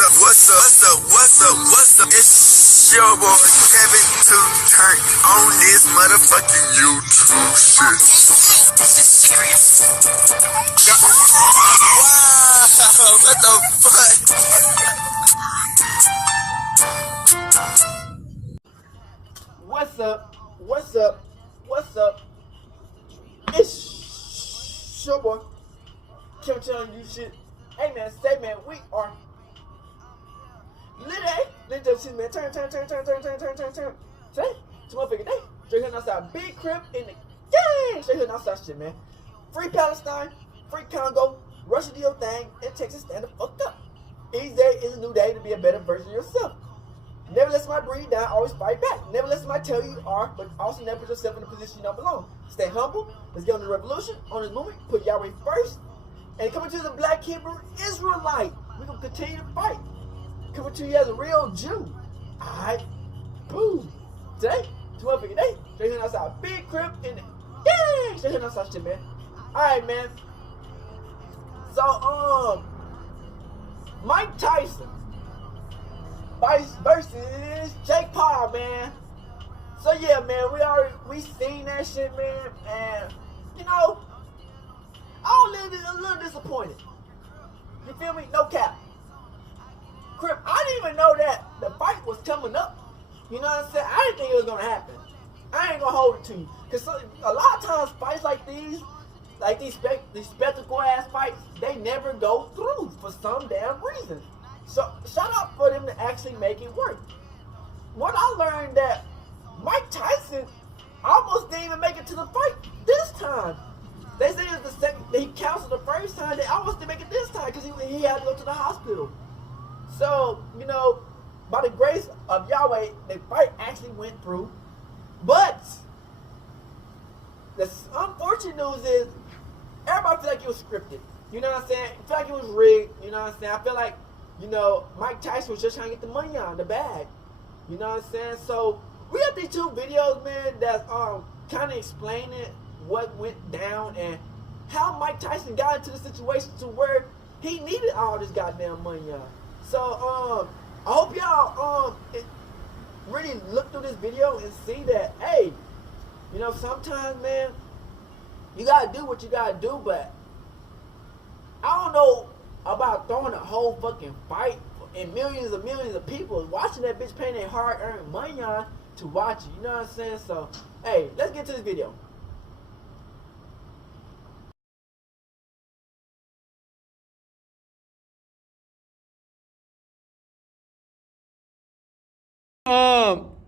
What's up? It's your boy Kevin to turn on this motherfucking YouTube shit. Wow, what the fuck? What's up? It's your boy Kevin to turn on you shit. Hey man, say man, we are Lit shit, man. Turn. Say, it's motherfucking day. Straight here outside. Big crib in the gang. Straight here outside shit, man. Free Palestine, free Congo, Russia do your thing, and Texas stand the fuck up. Each day is a new day to be a better version of yourself. Never let somebody breathe down, always fight back. Never let somebody tell you are, but also never put yourself in a position you don't belong. Stay humble. Let's get on the revolution, on this movement, put Yahweh first. And coming to the Black Hebrew Israelite, we're going to continue to fight. Coming to you as a real Jew. Alright. Boom. Today, it's motherfucking day. Straight here outside. Big crib in the gang. Straight here outside shit, man. Alright, man. So, Mike Tyson versus Jake Paul, man. So yeah, man, we seen that shit, man, and you know, I'm a little disappointed. You feel me? No cap. Crip, I didn't even know that the fight was coming up. You know what I'm saying? I didn't think it was gonna happen. I ain't gonna hold it to you, cause a lot of times fights like these spectacle ass fights, they never go through for some damn reason. So shout out for them to actually make it work. What I learned that Mike Tyson almost didn't even make it to the fight this time. They said it was the second. He counseled the first time. They almost didn't make it this time because he had to go to the hospital. So you know, by the grace of Yahweh, the fight actually went through. But the unfortunate news is everybody feel like it was scripted. You know what I'm saying? I feel like it was rigged. You know what I'm saying? I feel like, you know, Mike Tyson was just trying to get the money on the bag. You know what I'm saying? So we got these two videos, man, that's kind of explaining what went down and how Mike Tyson got into the situation to where he needed all this goddamn money on. So I hope y'all really look through this video and see that, hey, you know, sometimes, man, you gotta do what you gotta do, but I don't know about throwing a whole fucking fight and millions of people watching that bitch paying their hard-earned money on to watch it. You know what I'm saying? So, hey, let's get to this video.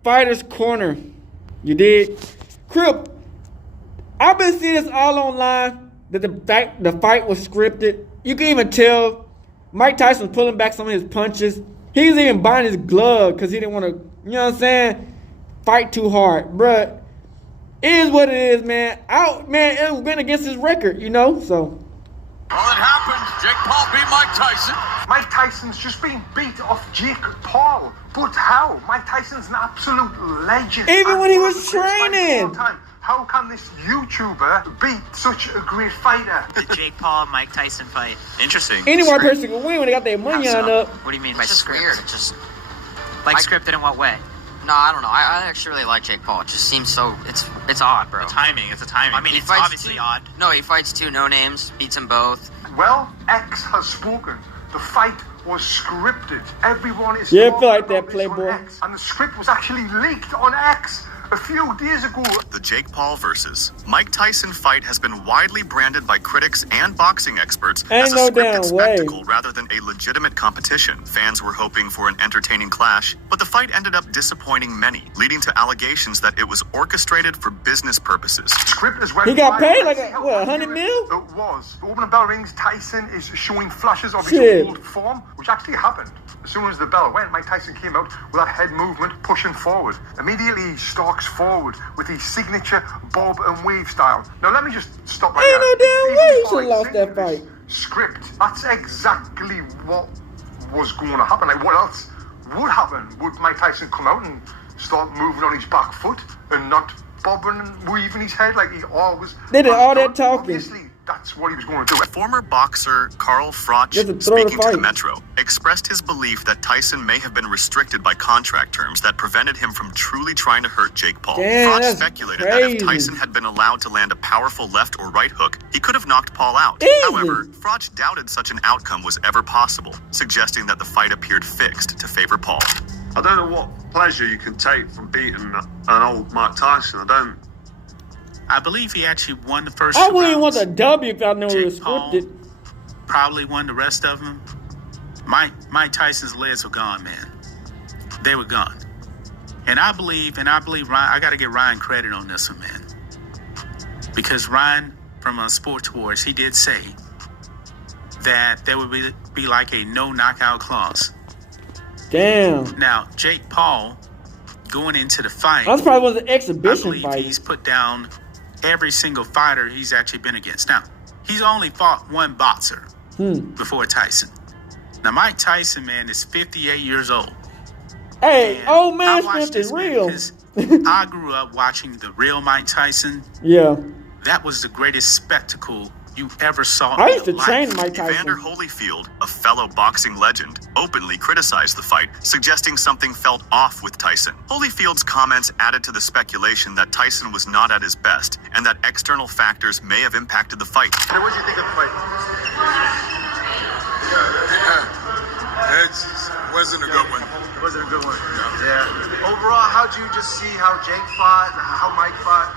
Fighters Corner. You did. Crip, I've been seeing this all online that the fight was scripted. You can even tell Mike Tyson was pulling back some of his punches. He was even buying his glove because he didn't want to, you know what I'm saying, fight too hard. Bruh, it is what it is, man. It was been against his record, you know, so. Well, it happened. Jake Paul beat Mike Tyson. Mike Tyson's just been beat off Jake Paul. But how? Mike Tyson's an absolute legend. Even when he was training. How can this YouTuber beat such a great fighter? The Jake Paul Mike Tyson fight. Interesting. Any one person can win when they got their money on up. What do you mean by It's just script? weird. It just Like scripted in what way? no, I don't know. I actually really like Jake Paul. It just seems so it's odd, bro. The timing. It's a timing. I mean, it's obviously odd. No, he fights two no names, beats them both. Well, X has spoken. The fight was scripted. Everyone is Yeah, I talking feel like about that, this Playboy. on X, and the script was actually leaked on X a few days ago. The Jake Paul versus Mike Tyson fight has been widely branded by critics and boxing experts Ain't as a no scripted damn way. spectacle rather than a legitimate competition. Fans were hoping for an entertaining clash, but the fight ended up disappointing many, leading to allegations that it was orchestrated for business purposes. Script is ready. He got paid like Let's see how 100 accurate mil? It was. The opening bell rings. Tyson is showing flashes of Shit. his old form, which actually happened. As soon as the bell went, Mike Tyson came out with that head movement, pushing forward. Immediately, he stalks forward with his signature bob and weave style. Now, let me just stop right Ain't there. no damn way he Even should've lost before that I fight. this Script. That's exactly what was going to happen. Like, what else would happen? Would Mike Tyson come out and start moving on his back foot and not bobbing and weaving his head like he always They did has all that done? talking. Obviously, that's what he was going to do. Former boxer Carl Froch, Just to throw the speaking to the fight. Metro, expressed his belief that Tyson may have been restricted by contract terms that prevented him from truly trying to hurt Jake Paul. Damn, Froch that's speculated that if crazy. Tyson had been allowed to land a powerful left or right hook, he could have knocked Paul out. Easy. However, Froch doubted such an outcome was ever possible, suggesting that the fight appeared fixed to favor Paul. I don't know what pleasure you can take from beating an old Mike Tyson. I believe he actually won the first I two wouldn't want rounds. the W if I knew it Jake was Paul scripted. probably won the rest of them. Mike Tyson's legs were gone, man. They were gone. And I believe Ryan, I got to give Ryan credit on this one, man. Because Ryan from Sports Wars, he did say that there would be like a no knockout clause. Damn. Now, Jake Paul going into the fight, That's probably was an I exhibition believe fight. he's put down every single fighter he's actually been against. Now, he's only fought one boxer before Tyson. Now, Mike Tyson, man, is 58 years old. Hey, And old I man watched strength is this man real. because I grew up watching the real Mike Tyson. Yeah. That was the greatest spectacle you ever saw I in used to your life. train Mike Evander Tyson. Holyfield, a fellow boxing legend, openly criticized the fight, suggesting something felt off with Tyson. Holyfield's comments added to the speculation that Tyson was not at his best and that external factors may have impacted the fight. Hey, what do you think of the fight? It wasn't a good one. It wasn't a good one. Yeah. Overall, how'd you just see how Jake fought, how Mike fought?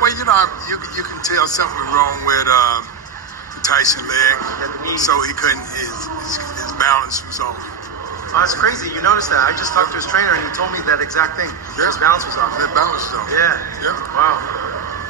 Well, you can tell something was wrong with the Tyson leg, so he couldn't. His balance was off. Oh, that's crazy. You noticed that. I just talked to his trainer and he told me that exact thing. His balance was off. His balance was off. Yeah. Yeah. Wow.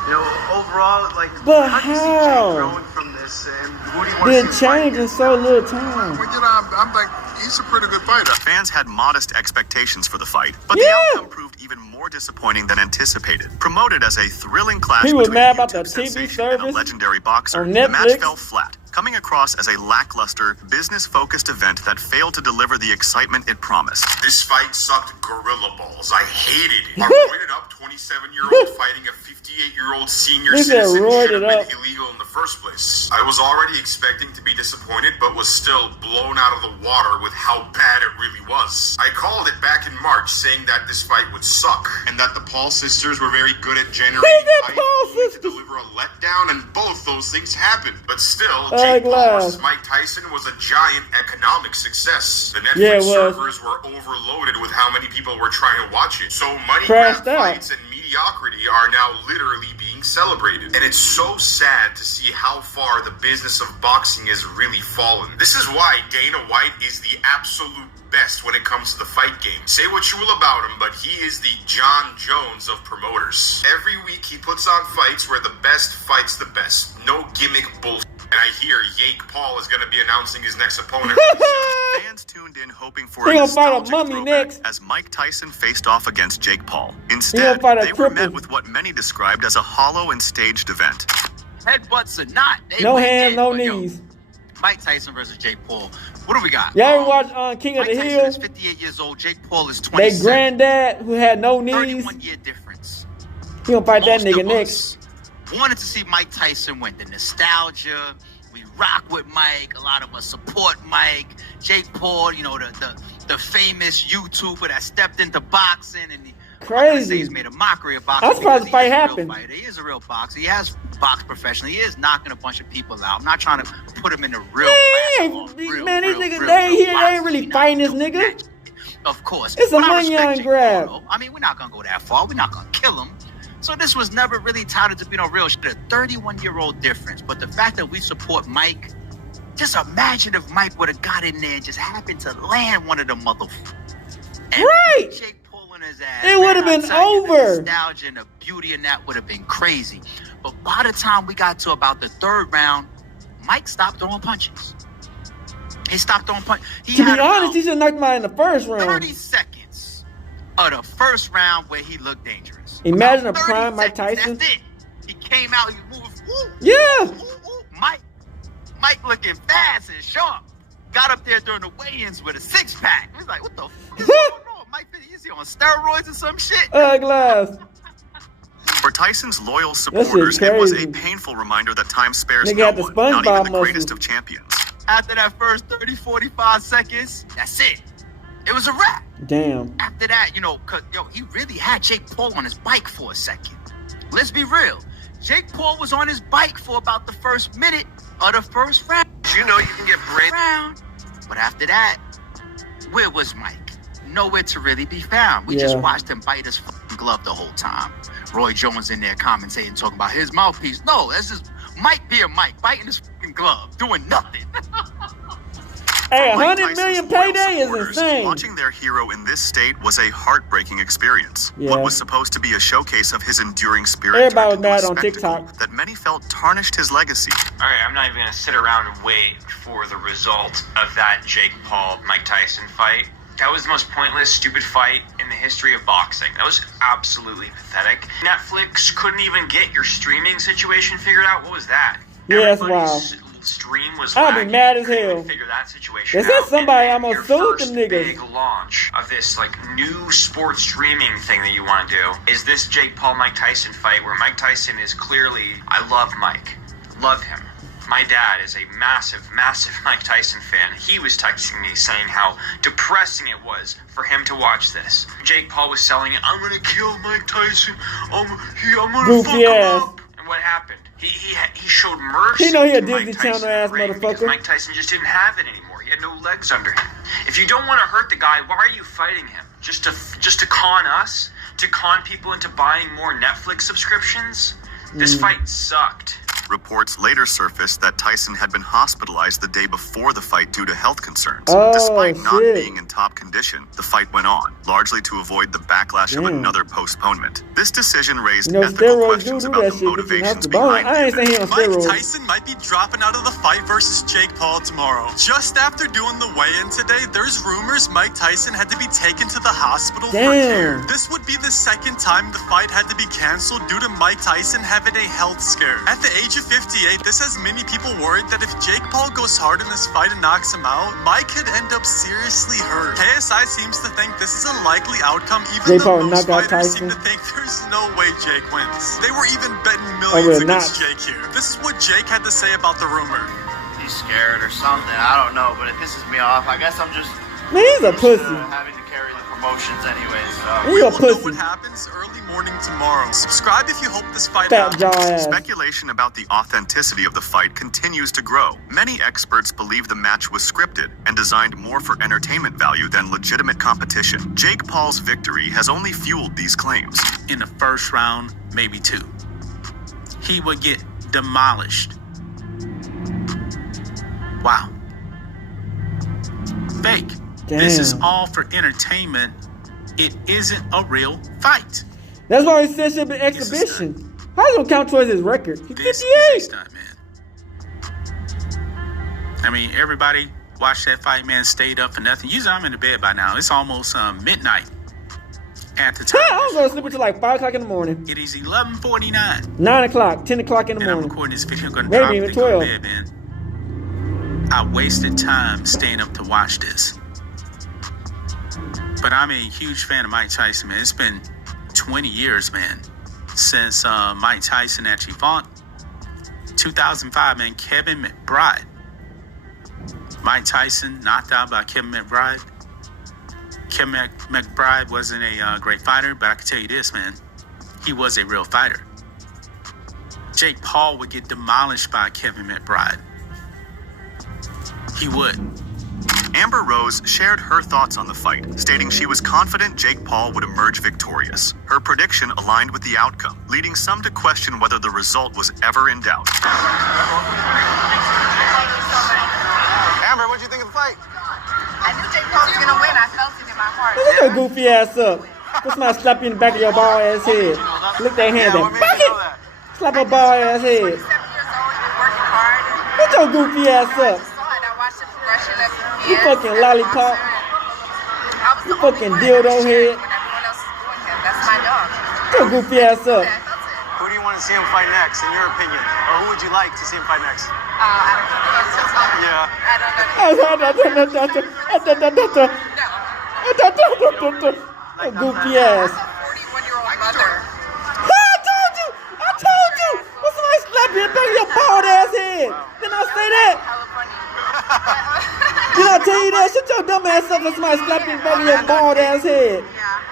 You know, overall, like, But how do you see how? Jake growing from this, and who do you want to Didn't see him fight change in so little time. Well, I'm like, he's a pretty good fighter. Fans had modest expectations for the fight, but the Yeah. outcome proved even more disappointing than anticipated. Promoted as a thrilling clash He was between mad a about the YouTube TV sensation and a service legendary boxer, on the match Netflix. fell flat, coming across as a lackluster, business-focused event that failed to deliver the excitement it promised. This fight sucked gorilla balls. I hated it. A roided up 27-year-old fighting a 58-year-old senior He said citizen roided should have up. been illegal in the first place. I was already expecting to be disappointed, but was still blown out of the water with how bad it really was. I called it back in March, saying that this fight would suck, and that the Paul sisters were very good at generating said hype Paul only to sisters? deliver a letdown, and both those things happened. But still, Ugh, Jake Paul glass. versus Mike Tyson was a giant economic success. The Netflix Yeah, it was. servers were overloaded with how many people were trying to watch it. So money Crashed grab out. fights and mediocrity are now literally being celebrated. And it's so sad to see how far the business of boxing has really fallen. This is why Dana White is the absolute best when it comes to the fight game. Say what you will about him, but he is the John Jones of promoters. Every week he puts on fights where the best fights the best. No gimmick bullshit. And I hear Jake Paul is going to be announcing his next opponent pretty soon. Fans tuned in hoping for He a gonna fight a nostalgic mummy throwback next. as Mike Tyson faced off against Jake Paul. He Instead, gonna fight a they were met cripple. with what many described as a hollow and staged event. Headbutts or not. They No went hands, in, no but, yo, knees. Mike Tyson versus Jake Paul. What do we got? Y'all ever watch King of Mike the Tyson Hill? is 58 years old. Jake Paul is They 27. granddad who had no knees. 31-year difference. He gonna fight that Most nigga of next. us wanted to see Mike Tyson win. The nostalgia. We rock with Mike. A lot of us support Mike. Jake Paul, you know, the famous YouTuber that stepped into boxing and Crazy. he's made a mockery of boxing. I'm surprised the because fight he is a real happened. fighter. He is a real boxer. He has boxed professionally. He is knocking a bunch of people out. I'm not trying to put him in the real Hey, class. man, these niggas, they ain't here. They ain't really fighting this nigga. Of course. It's a But I money respect on Jake grab. Paul, though. I mean, we're not going to go that far. We're not going to kill him. So this was never really touted to be no real shit. A 31-year-old difference. But the fact that we support Mike, just imagine if Mike would have got in there and just happened to land one of the motherfuckers. Right. Jake Paul in his ass. It would have Man, been I tell you, over. The nostalgia and the beauty in that would have been crazy. But by the time we got to about the third round, Mike stopped throwing punches. He stopped throwing punches. To be had honest, about he should have knocked him out in the first 30 round. seconds of the first round where he looked dangerous. Imagine About a prime 30 Mike seconds, Tyson. That's it. He came out, he moved. Woo, Yeah. woo, woo. Mike looking fast and sharp. Got up there during the weigh-ins with a six-pack. He's like, what the f*** is going on? Mike, is he on steroids or some shit? Glass. For Tyson's loyal supporters, it was a crazy. painful reminder that time spares Nigga no had the one, not SpongeBob even the greatest muscle. of champions. After that first 30, 45 seconds, that's it. It was a wrap. Damn. After that, you know, cause he really had Jake Paul on his bike for a second. Let's be real. Jake Paul was on his bike for about the first minute of the first round. You know you can get brain. But after that, where was Mike? Nowhere to really be found. We just watched him bite his fucking glove the whole time. Roy Jones in there commentating, talking about his mouthpiece. No, that's just Mike being Mike, biting his fucking glove, doing nothing. Hey, For Mike 100 million Tyson's loyal payday is supporters, insane. Watching their hero in this state was a heartbreaking experience. Yeah. What was supposed to be a showcase of his enduring spirit Everybody turned was into a mad on spectacle TikTok. that many felt tarnished his legacy. All right, I'm not even going to sit around and wait for the result of that Jake Paul-Mike Tyson fight. That was the most pointless, stupid fight in the history of boxing. That was absolutely pathetic. Netflix couldn't even get your streaming situation figured out. What was that? Yeah, that's Everybody's wild. Stream was I'd be lagging. mad as Couldn't even hell. figure that situation They said out. somebody And then almost your sued first them niggas. big launch of this like new sports streaming thing that you want to do is this Jake Paul-Mike Tyson fight where Mike Tyson is clearly, I love Mike, love him. My dad is a massive, massive Mike Tyson fan. He was texting me saying how depressing it was for him to watch this. Jake Paul was selling it, I'm gonna kill Mike Tyson. I'm gonna Goofy fuck him ass. up. And what happened? He showed mercy. He know he a to Mike Disney Tyson Channel in the ass ring because motherfucker. Mike Tyson just didn't have it anymore. He had no legs under him. If you don't want to hurt the guy, why are you fighting him? Just to con us? To con people into buying more Netflix subscriptions? This fight sucked. Reports later surfaced that Tyson had been hospitalized the day before the fight due to health concerns. Oh, Despite not shit. being in top condition, the fight went on, largely to avoid the backlash of another postponement. This decision raised You know, ethical steroids do questions do about that the shit. Get you motivations healthy. But behind I ain't it. saying he on Mike steroids. Tyson might be dropping out of the fight versus Jake Paul tomorrow. Just after doing the weigh-in today, there's rumors Mike Tyson had to be taken to the hospital for care. Damn. This would be the second time the fight had to be canceled due to Mike Tyson having a health scare. At the age of 58, this has many people worried that if Jake Paul goes hard in this fight and knocks him out, Mike could end up seriously hurt. KSI seems to think this is a likely outcome, even Jake though Paul most knocked out fighters seem Tyson. to think there's no way Jake wins. They were even betting Oh, millions we're against not. Jake here. This is what Jake had to say about the rumor. He's scared or something. I don't know, but it pisses me off. I guess I'm just Man, he's a used pussy. to having to carry the promotions anyway. So He We a will know pussy. what happens early morning tomorrow. Subscribe if you hope this fight Fat jaw happens. ass. Speculation about the authenticity of the fight continues to grow. Many experts believe the match was scripted and designed more for entertainment value than legitimate competition. Jake Paul's victory has only fueled these claims. In the first round, maybe two. He would get demolished. Wow. Fake. This is Damn. all for entertainment. It isn't a real fight. That's why he said shit be exhibition. How you gonna count towards his record? He's This is a 58. stunt, man. I mean, everybody watched that fight, man, stayed up for nothing. Usually I'm in the bed by now. It's almost midnight at the time. I was gonna sleep until like 5 o'clock in the morning. It is 11:49. 9 o'clock, 10 o'clock in the And I'm morning. recording this video. Gonna Maybe drop even it, go to 12. bed, man. I wasted time staying up to watch this. But I'm a huge fan of Mike Tyson, man. It's been 20 years, man, since Mike Tyson actually fought. 2005, man, Kevin McBride. Mike Tyson knocked out by Kevin McBride. Kevin McBride wasn't a great fighter, but I can tell you this, man. He was a real fighter. Jake Paul would get demolished by Kevin McBride. He would. Amber Rose shared her thoughts on the fight, stating she was confident Jake Paul would emerge victorious. Her prediction aligned with the outcome, leading some to question whether the result was ever in doubt. Amber, what'd you think of the fight? I knew Jake Paul was gonna win. I felt it in my heart. Look your goofy ass up. Put somebody slap you in the back of your bald ass head. Lick that hand what up. made Fuck you it! know that? Slap her bald ass head. 27 years old, he was working hard. Put your goofy ass I up. just saw it. I watched the progression of his You fucking lollipop. You fucking dildo head. When everyone else is doing him, that's my dog. Put your goofy ass up. Who do you want to see him fight next, in your opinion? Or who would you like to see him fight next? I don't know. Yeah. Goofy ass. I'm a 41-year-old mother. I told you. in back of your bald ass head. Didn't I say that? Did I tell you that? Shut your dumb ass up and somebody slap you in back of your bald ass head.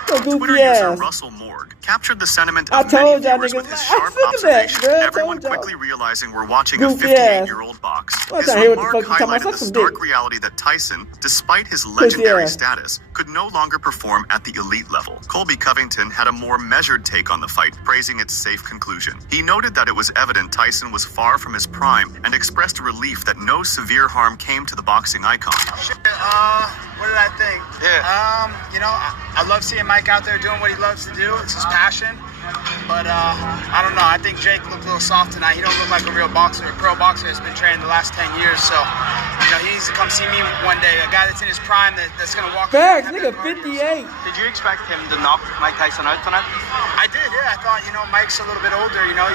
Your Twitter goofy user ass. Russell Morg captured the sentiment I of many told y'all viewers niggas. with his I sharp look at that, observation, bro. I everyone told y'all. quickly realizing we're watching a Goofy ass. 58-year-old box. Well, I His trying to hear what the remark fuck you talking about. highlighted Suck the some stark dick. reality that Tyson, despite his legendary ass. status, could no longer perform at the elite level. Colby Covington had a more measured take on the fight, praising its safe conclusion. He noted that it was evident Tyson was far from his prime and expressed relief that no severe harm came to the boxing icon. What did I think? You know, I love seeing Mike out there doing what he loves to do. It's his passion. But I don't know. I think Jake looked a little soft tonight. He don't look like a real boxer, a pro boxer that's been training the last 10 years. So, you know, he needs to come see me one day. A guy that's in his prime that's going to walk. Facts, nigga, 58. Did you expect him to knock Mike Tyson out tonight? I did, yeah. I thought, you know, Mike's a little bit older. You know,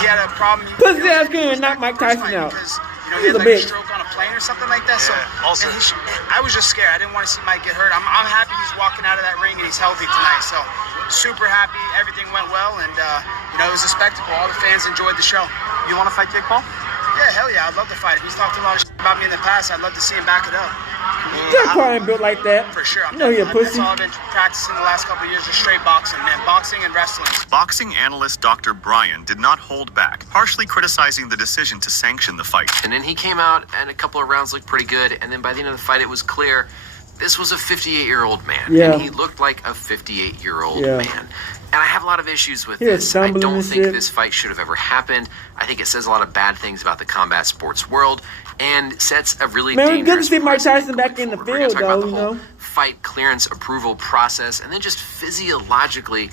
he had a problem. Pussy ass couldn't knock Mike Tyson out. Because, you know, he He's had a like a bitch. stroke on a plane or something like that. So, and I was just scared. I didn't want to see Mike get hurt. I'm happy he's walking out of that ring and he's healthy tonight. So, super happy. Everything went well, and you know, it was a spectacle. All the fans enjoyed the show. You want to fight Jake Paul? Yeah, hell yeah. I'd love to fight him. He's talked a lot of shit about me in the past. I'd love to see him back it up. Jake Paul ain't built like that. For sure. You know he a That's pussy. all I've been practicing the last couple of years, just straight boxing, man. Boxing and wrestling. Boxing analyst Dr. Bryan did not hold back, harshly criticizing the decision to sanction the fight. And then he came out and a couple of rounds looked pretty good. And then by the end of the fight, it was clear this was a 58-year-old man. Yeah. And he looked like a 58-year-old Yeah. man. And I have a lot of issues with He was this. I stumbling don't and think shit. this fight should have ever happened. I think it says a lot of bad things about the combat sports world and sets a really Man, we good to dangerous see Mike precedent Tyson back in the forward. We're gonna field, talk about though, the you whole know. fight clearance approval process and then just physiologically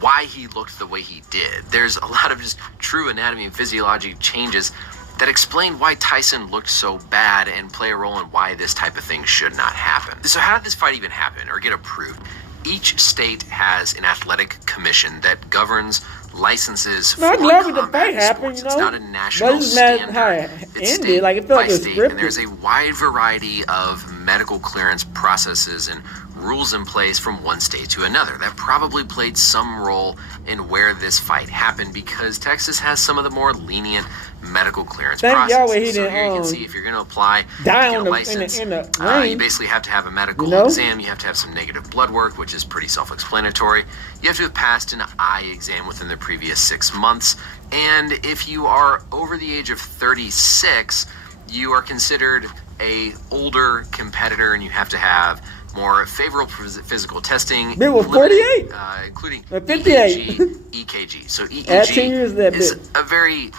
why he looked the way he did. There's a lot of just true anatomy and physiology changes that explain why Tyson looked so bad and play a role in why this type of thing should not happen. So how did this fight even happen or get approved? Each state has an athletic commission that governs licenses No, I'm for glad with the combat fight happened, sports. you know. It's not a national But it's not standard. how it It's ended. state Like, it felt like by it was state, scripted. and there's a wide variety of medical clearance processes and rules in place from one state to another. That probably played some role in where this fight happened because Texas has some of the more lenient medical clearance Thank processes. Yahweh he So didn't, here you can see if you're going to apply, die get on a the- license, in the you ring. basically have to have a medical You know? exam. You have to have some negative blood work, which is pretty self-explanatory. You have to have passed an eye exam within the previous 6 months. And if you are over the age of 36, you are considered a older competitor and you have to have more favorable physical testing. Bit was limited, 48. Including 58. EKG. So Add 10 years to that EKG is bit. a very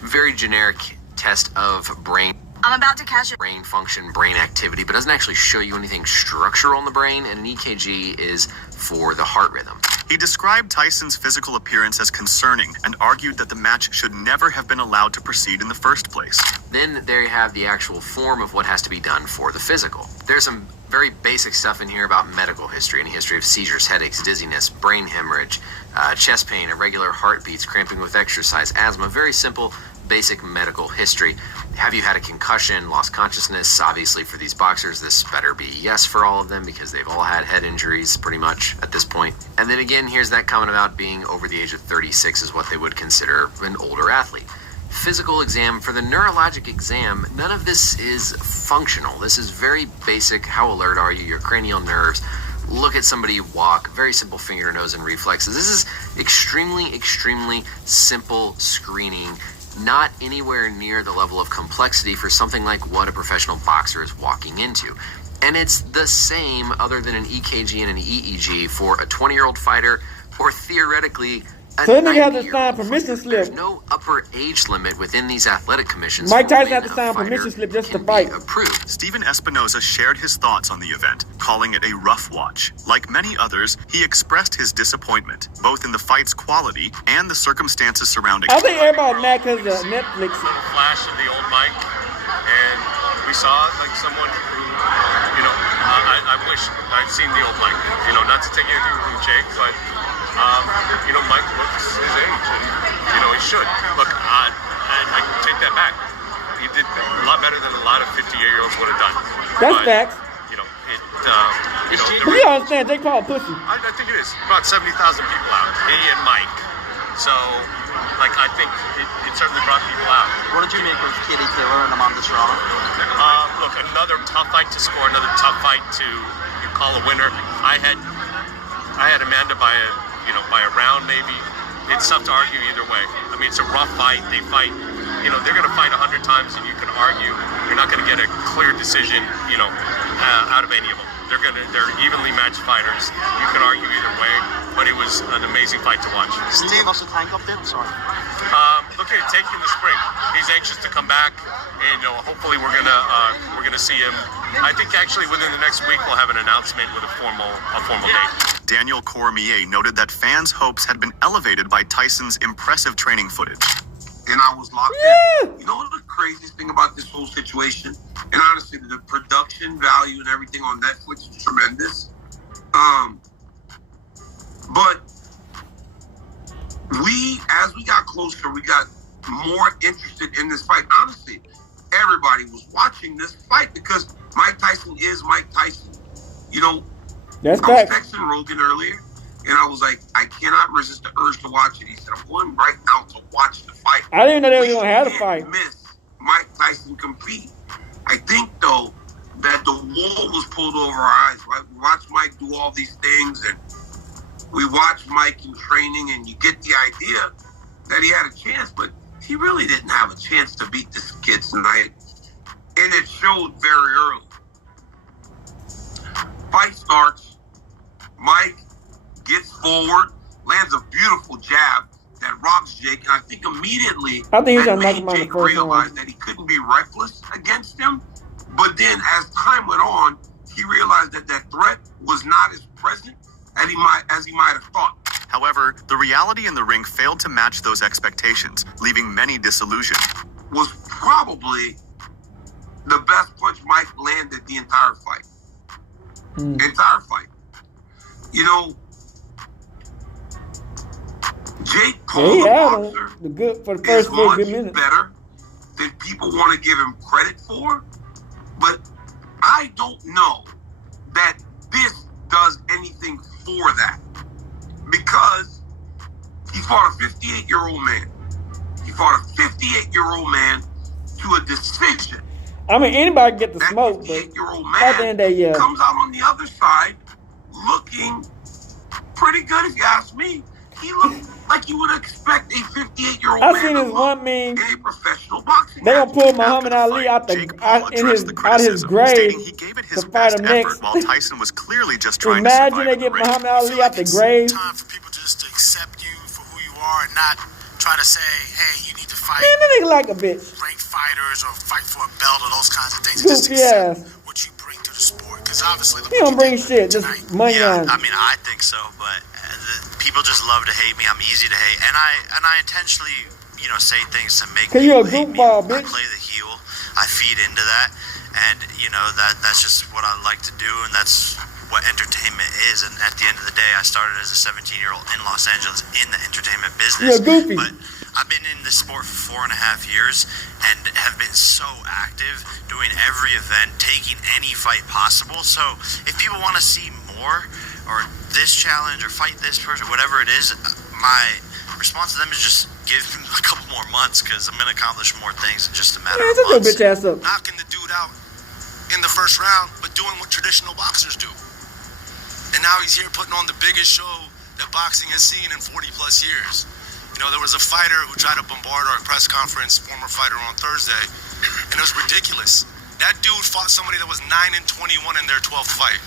very generic test of brain. I'm about to catch it. Brain function, brain activity, but doesn't actually show you anything structural in the brain, and an EKG is for the heart rhythm. He described Tyson's physical appearance as concerning and argued that the match should never have been allowed to proceed in the first place. Then there you have the actual form of what has to be done for the physical. There's some very basic stuff in here about medical history and history of seizures, headaches, dizziness, brain hemorrhage, chest pain, irregular heartbeats, cramping with exercise, asthma. Very simple, basic medical history. Have you had a concussion, lost consciousness? Obviously for these boxers, this better be yes for all of them because they've all had head injuries pretty much at this point. And then again, here's that comment about being over the age of 36 is what they would consider an older athlete. Physical exam, for the neurologic exam, none of this is functional. This is very basic. How alert are you? Your cranial nerves. Look at somebody walk. Very simple finger, nose, and reflexes. This is extremely simple screening. Not anywhere near the level of complexity for something like what a professional boxer is walking into. And it's the same other than an EKG and an EEG for a 20-year-old fighter or theoretically a So that nigga had to 90-year-old sign permission slip. There's no upper age limit within these athletic commissions. Mike for Tyson when had to a sign fighter permission slip just to fight. approved. Stephen Espinoza shared his thoughts on the event, calling it a rough watch. Like many others, he expressed his disappointment, both in the fight's quality and the circumstances surrounding I it. think everybody mad because of Netflix. Little flash of the old Mike, and we saw like someone who, you know, I wish I'd seen the old Mike. You know, not to take anything from Jake, but you know, Mike looks his age, and you know he should. Look, I take that back. He did a lot better than a lot of 58-year-olds would have done. That's But, facts. You know, you know, But you understand, Jake Paul a pussy. I think it is about 70,000 people out. He and Mike. So I think it certainly brought people out. What did you make of Katie Taylor and Amanda Serrano? Look, another tough fight to score, another tough fight to call a winner. I had Amanda by a round maybe. It's tough to argue either way. I mean, it's a rough fight. They fight, they're going to fight 100 times, and you can argue you're not going to get a clear decision, out of any of them. They're evenly matched fighters. You can argue either way, but it was an amazing fight to watch. Steve also tank up there. Sorry. Looking at taking the spring. He's anxious to come back, and hopefully we're gonna see him. I think actually within the next week we'll have an announcement with a formal date. Daniel Cormier noted that fans' hopes had been elevated by Tyson's impressive training footage. And I was locked in. You know what the craziest thing about this whole situation? And honestly, the production value and everything on Netflix is tremendous. But as we got closer, we got more interested in this fight. Honestly, everybody was watching this fight because Mike Tyson is Mike Tyson. That's I was fact. texting Rogan earlier, and I was like, I cannot resist the urge to watch it. He said, I'm going right now to watch the fight. I didn't know they were going to have the fight. Miss Mike Tyson compete. I think, though, that the wool was pulled over our eyes, right? We watched Mike do all these things, and we watched Mike in training, and you get the idea that he had a chance, but he really didn't have a chance to beat this kid tonight. And it showed very early. Fight starts. Mike gets forward, lands a beautiful jab that rocks Jake, and I think immediately I think he's that gonna knock made him out in the Jake first realize round. that he couldn't be reckless against him. But then as time went on, he realized that that threat was not as present as he might have thought. However, the reality in the ring failed to match those expectations, leaving many disillusioned. Was probably the best punch Mike landed the entire fight. Entire fight. Jake Paul, Yeah, he the had boxer, him. The good for the is first little much good minute. better than people want to give him credit for. But I don't know that this does anything for that. Because he fought a 58-year-old man. He fought a 58-year-old man to a decision. I mean, anybody can get the smoke, but Year-old at the end of the day, comes out on the other side looking pretty good, if you ask me. He looked like you would expect a 58-year-old man I seen this one meme. in a professional boxing They match. gonna pull Muhammad Ali out his grave to fight him next. While Tyson was clearly just trying Imagine to they get Muhammad Ali out the grave. Time for people just to accept you for who you are and not try to say, hey, you need to fight Man, that nigga like a bitch. ranked fighters or fight for a belt or those kinds of things. Goofy ass. What you bring to the sport. Because obviously, He don't bring shit. Just money on. I mean, I think so, but people just love to hate me. I'm easy to hate, and I intentionally, say things to make. Cause you're a people hate me. goofball, I bitch. play the heel. I feed into that, and that's just what I like to do, and that's what entertainment is. And at the end of the day, I started as a 17-year-old in Los Angeles in the entertainment business. You're goofy. But I've been in this sport for 4.5 years and have been so active, doing every event, taking any fight possible. So if people want to see more, or this challenge, or fight this person, whatever it is, my response to them is just give them a couple more months, because I'm going to accomplish more things in just a matter Man, of shut your months. bitch ass up. knocking the dude out in the first round, but doing what traditional boxers do. And now he's here putting on the biggest show that boxing has seen in 40 plus years. There was a fighter who tried to bombard our press conference, former fighter on Thursday, and it was ridiculous. That dude fought somebody that was 9-21 in their 12th fight.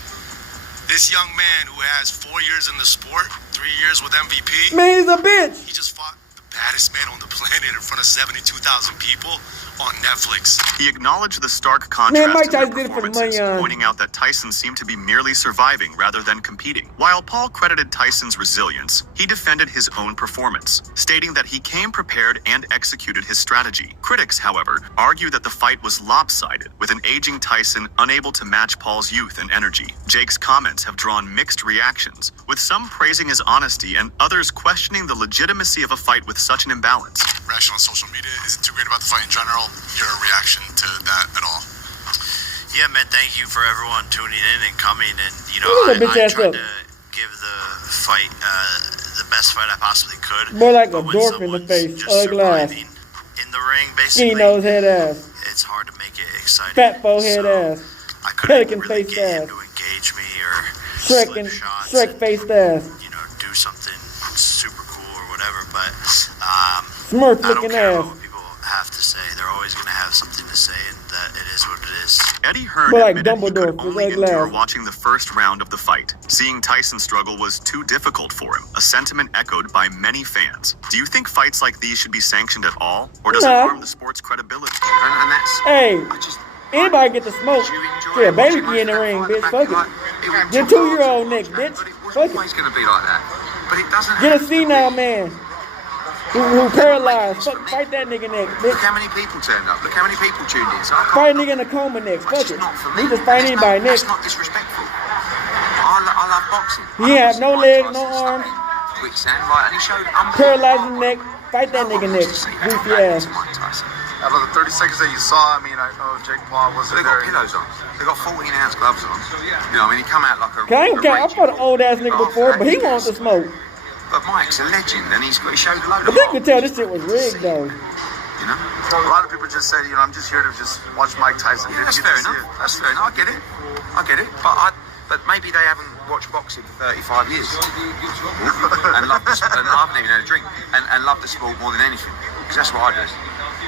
This young man who has 4 years in the sport, 3 years with MVP. Man, he's a bitch. He just fought the baddest man on the planet in front of 72,000 people on Netflix. He acknowledged the stark Man, contrast Mike in their Tyson did it for the performances, money on. pointing out that Tyson seemed to be merely surviving rather than competing. While Paul credited Tyson's resilience, he defended his own performance, stating that he came prepared and executed his strategy. Critics, however, argue that the fight was lopsided, with an aging Tyson unable to match Paul's youth and energy. Jake's comments have drawn mixed reactions, with some praising his honesty and others questioning the legitimacy of a fight with such an imbalance. Reaction on social media isn't too great about the fight in general. Your reaction to that at all? Yeah, man, thank you for everyone tuning in and coming. And, Look at that bitch I ass tried up. to give the fight the the best fight I possibly could. More like a but when dwarf in the someone's face. just Ugly ass. surviving in the ring, Skinny basically, nose head ass. it's hard to make it exciting. Fat forehead ass. Pelican face ass. Engage me or Shrek faced ass. do something super cool or whatever, but Smurf I don't looking care ass. what people have to say. They're always going to have something to say, and that it is what it is. Eddie Hearn More like admitted he Dumbledore could with only ugly endure ass. watching the first round of the fight. Seeing Tyson struggle was too difficult for him, a sentiment echoed by many fans. Do you think fights like these should be sanctioned at all, or does it Nah. harm the sport's credibility? And that's Hey, anybody get the smoke? Yeah, baby key in the ring, bitch. Fuck it. Get 2-year-old next, bitch. Fuck it. always going to be like that. But it doesn't Get a have to be. senile man who paralyzed. Fuck, fight that nigga next, Look bitch. how many people turned up. Look how many people tuned in. So I can't, Fight a nigga in a coma next. Fuck it. We just fight anybody that's next. not disrespectful. I love boxing. He have no legs, no arms, Quicksand, right? And he showed unbelievable paralyzed neck. Fight that nigga next. Goofy ass. Out of the 30 seconds that you saw, I mean, I know Jake Paul wasn't They got there. pillows on. They got 14-ounce gloves on. You know, I mean, he come out like a. I ain't care. I fought an old ass nigga before, but he wants to smoke. But Mike's a legend, and he showed a load But of they could tell this shit was rigged though. You know? A lot of people just said, I'm just here to just watch Mike Tyson. Yeah, that's fair enough. That's fair enough. I get it. But maybe they haven't watched boxing for 35 years and love the sport. And I haven't even had a drink and love the sport more than anything, because that's what I do.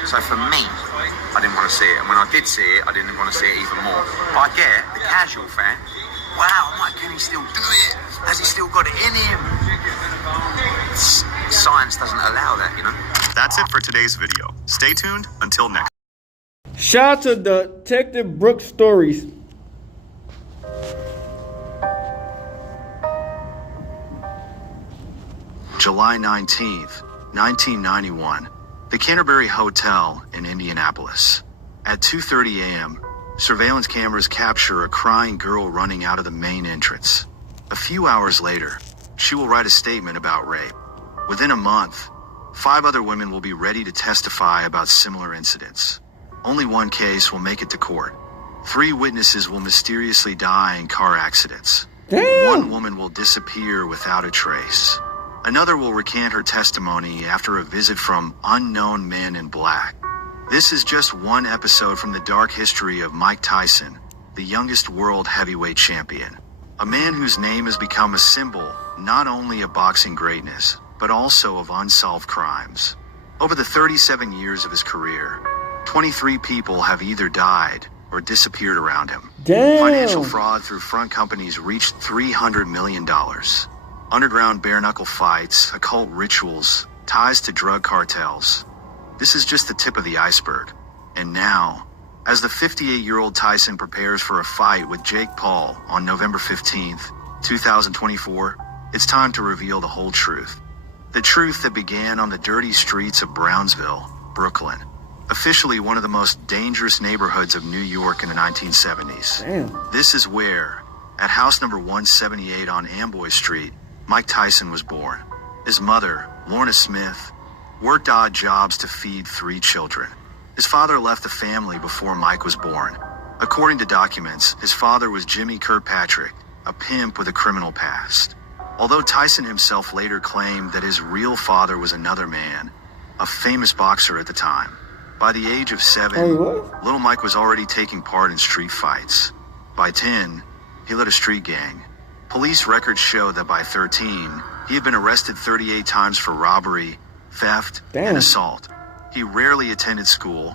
So for me, I didn't want to see it, and when I did see it, I didn't want to see it even more. But I get the casual fan. Wow, Mike, can he still do it? Has he still got it in him? Science doesn't allow that, you know. That's it for today's video. Stay tuned until next. Shout out to Detective Brooks Stories. July 19th, 1991, the Canterbury Hotel in Indianapolis. At 2:30 a.m., surveillance cameras capture a crying girl running out of the main entrance. A few hours later, she will write a statement about rape. Within a month, 5 other women will be ready to testify about similar incidents. Only one case will make it to court. 3 witnesses will mysteriously die in car accidents. Damn. 1 woman will disappear without a trace. Another will recant her testimony after a visit from unknown men in black. This is just one episode from the dark history of Mike Tyson, the youngest world heavyweight champion. A man whose name has become a symbol not only of boxing greatness, but also of unsolved crimes. Over the 37 years of his career, 23 people have either died or disappeared around him. Damn. Financial fraud through front companies reached $300 million. Underground bare-knuckle fights, occult rituals, ties to drug cartels. This is just the tip of the iceberg. And now, as the 58-year-old Tyson prepares for a fight with Jake Paul on November 15th, 2024, it's time to reveal the whole truth. The truth that began on the dirty streets of Brownsville, Brooklyn, officially one of the most dangerous neighborhoods of New York in the 1970s. Damn. This is where, at house number 178 on Amboy Street, Mike Tyson was born. His mother, Lorna Smith, worked odd jobs to feed 3 children. His father left the family before Mike was born. According to documents, his father was Jimmy Kirkpatrick, a pimp with a criminal past. Although Tyson himself later claimed that his real father was another man, a famous boxer at the time. By the age of 7, little Mike was already taking part in street fights. By 10, he led a street gang. Police records show that by 13, he had been arrested 38 times for robbery, theft, and assault. He rarely attended school.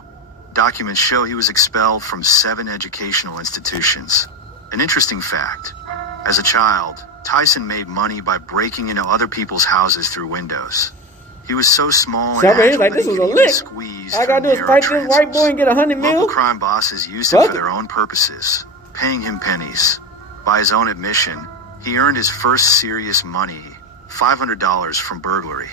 Documents show he was expelled from 7 educational institutions. An interesting fact, as a child, Tyson made money by breaking into other people's houses through windows. He was so small and Somebody agile like that this he was a could even lick. squeeze All I gotta do through is narrow fight this white boy and get 100 mil. Local crime bosses used him for their own purposes, paying him pennies. By his own admission, he earned his first serious money, $500 from burglary.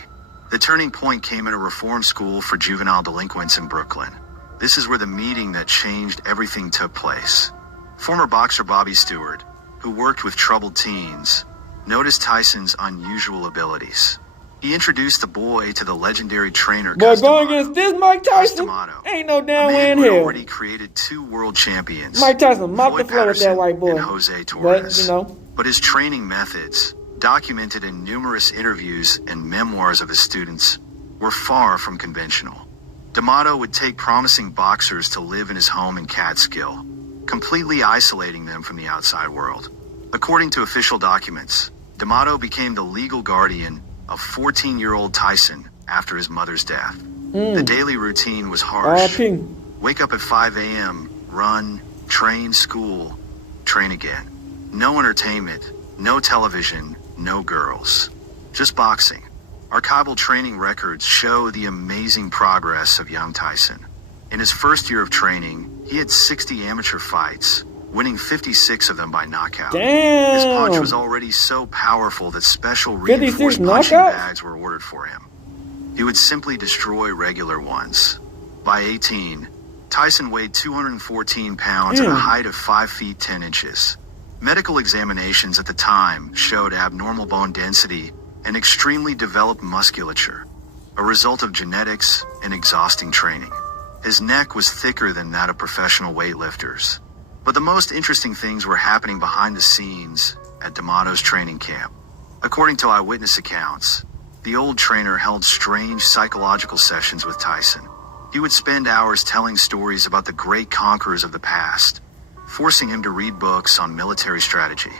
The turning point came at a reform school for juvenile delinquents in Brooklyn. This is where the meeting that changed everything took place. Former boxer Bobby Stewart, who worked with troubled teens, noticed Tyson's unusual abilities. He introduced the boy to the legendary trainer Boy, going against this Mike Tyson, ain't no damn way in who had hell. already created 2 world champions, Mike Tyson mopped the Floyd floor with that Patterson white boy. and Jose Torres. But, you know. But his training methods, documented in numerous interviews and memoirs of his students, were far from conventional. D'Amato would take promising boxers to live in his home in Catskill, completely isolating them from the outside world. According to official documents, D'Amato became the legal guardian of 14-year-old Tyson after his mother's death. The daily routine was harsh. Wake up at 5 a.m., run, train, school, train again. No entertainment, no television, no girls. Just boxing. Archival training records show the amazing progress of young Tyson. In his first year of training, he had 60 amateur fights, winning 56 of them by knockout. Damn. His punch was already so powerful that special reinforced punching bags were ordered for him. He would simply destroy regular ones. By 18, Tyson weighed 214 pounds at a height of 5 feet 10 inches. Medical examinations at the time showed abnormal bone density and extremely developed musculature, a result of genetics and exhausting training. His neck was thicker than that of professional weightlifters. But the most interesting things were happening behind the scenes at D'Amato's training camp. According to eyewitness accounts, the old trainer held strange psychological sessions with Tyson. He would spend hours telling stories about the great conquerors of the past, forcing him to read books on military strategy.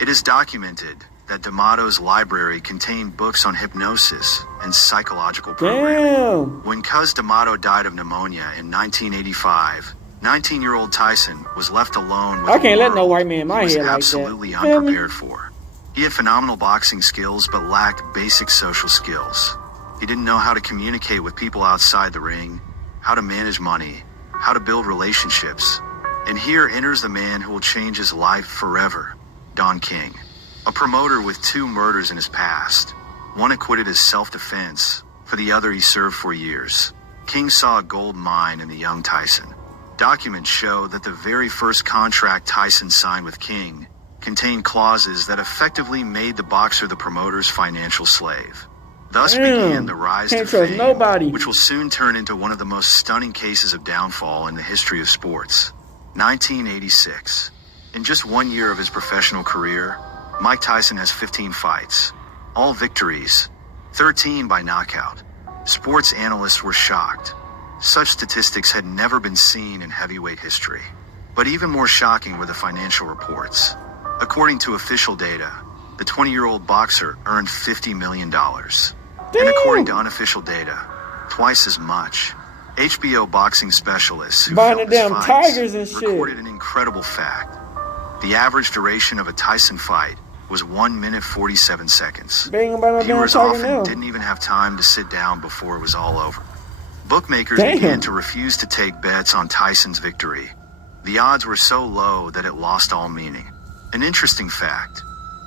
It is documented that D'Amato's library contained books on hypnosis and psychological programming. When Cuz D'Amato died of pneumonia in 1985, 19-year-old Tyson was left alone with I can't let no white man in my he was head like that. absolutely unprepared for. He had phenomenal boxing skills but lacked basic social skills. He didn't know how to communicate with people outside the ring, how to manage money, how to build relationships. And here enters the man who will change his life forever, Don King. A promoter with 2 murders in his past, one acquitted as self-defense, for the other he served for years. King saw a gold mine in the young Tyson. Documents show that the very first contract Tyson signed with King contained clauses that effectively made the boxer the promoter's financial slave. Thus began the rise to fame, which will soon turn into one of the most stunning cases of downfall in the history of sports. 1986. In just 1 year of his professional career, Mike Tyson has 15 fights, all victories, 13 by knockout. Sports analysts were shocked. Such statistics had never been seen in heavyweight history. But even more shocking were the financial reports. According to official data, the 20-year-old boxer earned $50 million. And according to unofficial data, twice as much. HBO boxing specialists who Buying the filmed his damn fights tigers and shit. recorded an incredible fact. The average duration of a Tyson fight was 1 minute 47 seconds. Bang about no damn Viewers tiger often now. didn't even have time to sit down before it was all over. Bookmakers Damn. began to refuse to take bets on Tyson's victory. The odds were so low that it lost all meaning. An interesting fact,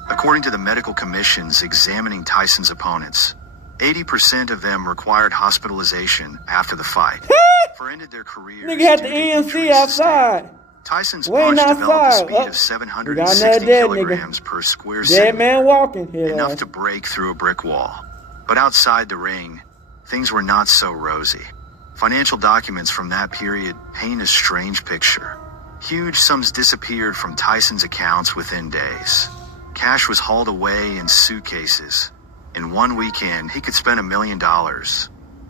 according to the medical commissions examining Tyson's opponents, 80% of them required hospitalization after the fight, for ended their careers. Nigga had the due to EMC injuries outside. Tyson's Waiting punch developed a outside. speed Oh, of 760 we got another dead kilograms nigga. per square Dead centimeter, man walking. Here, enough to break through a brick wall. But outside the ring, things were not so rosy. Financial documents from that period paint a strange picture. Huge sums disappeared from Tyson's accounts within days. Cash was hauled away in suitcases. In one weekend, he could spend $1 million.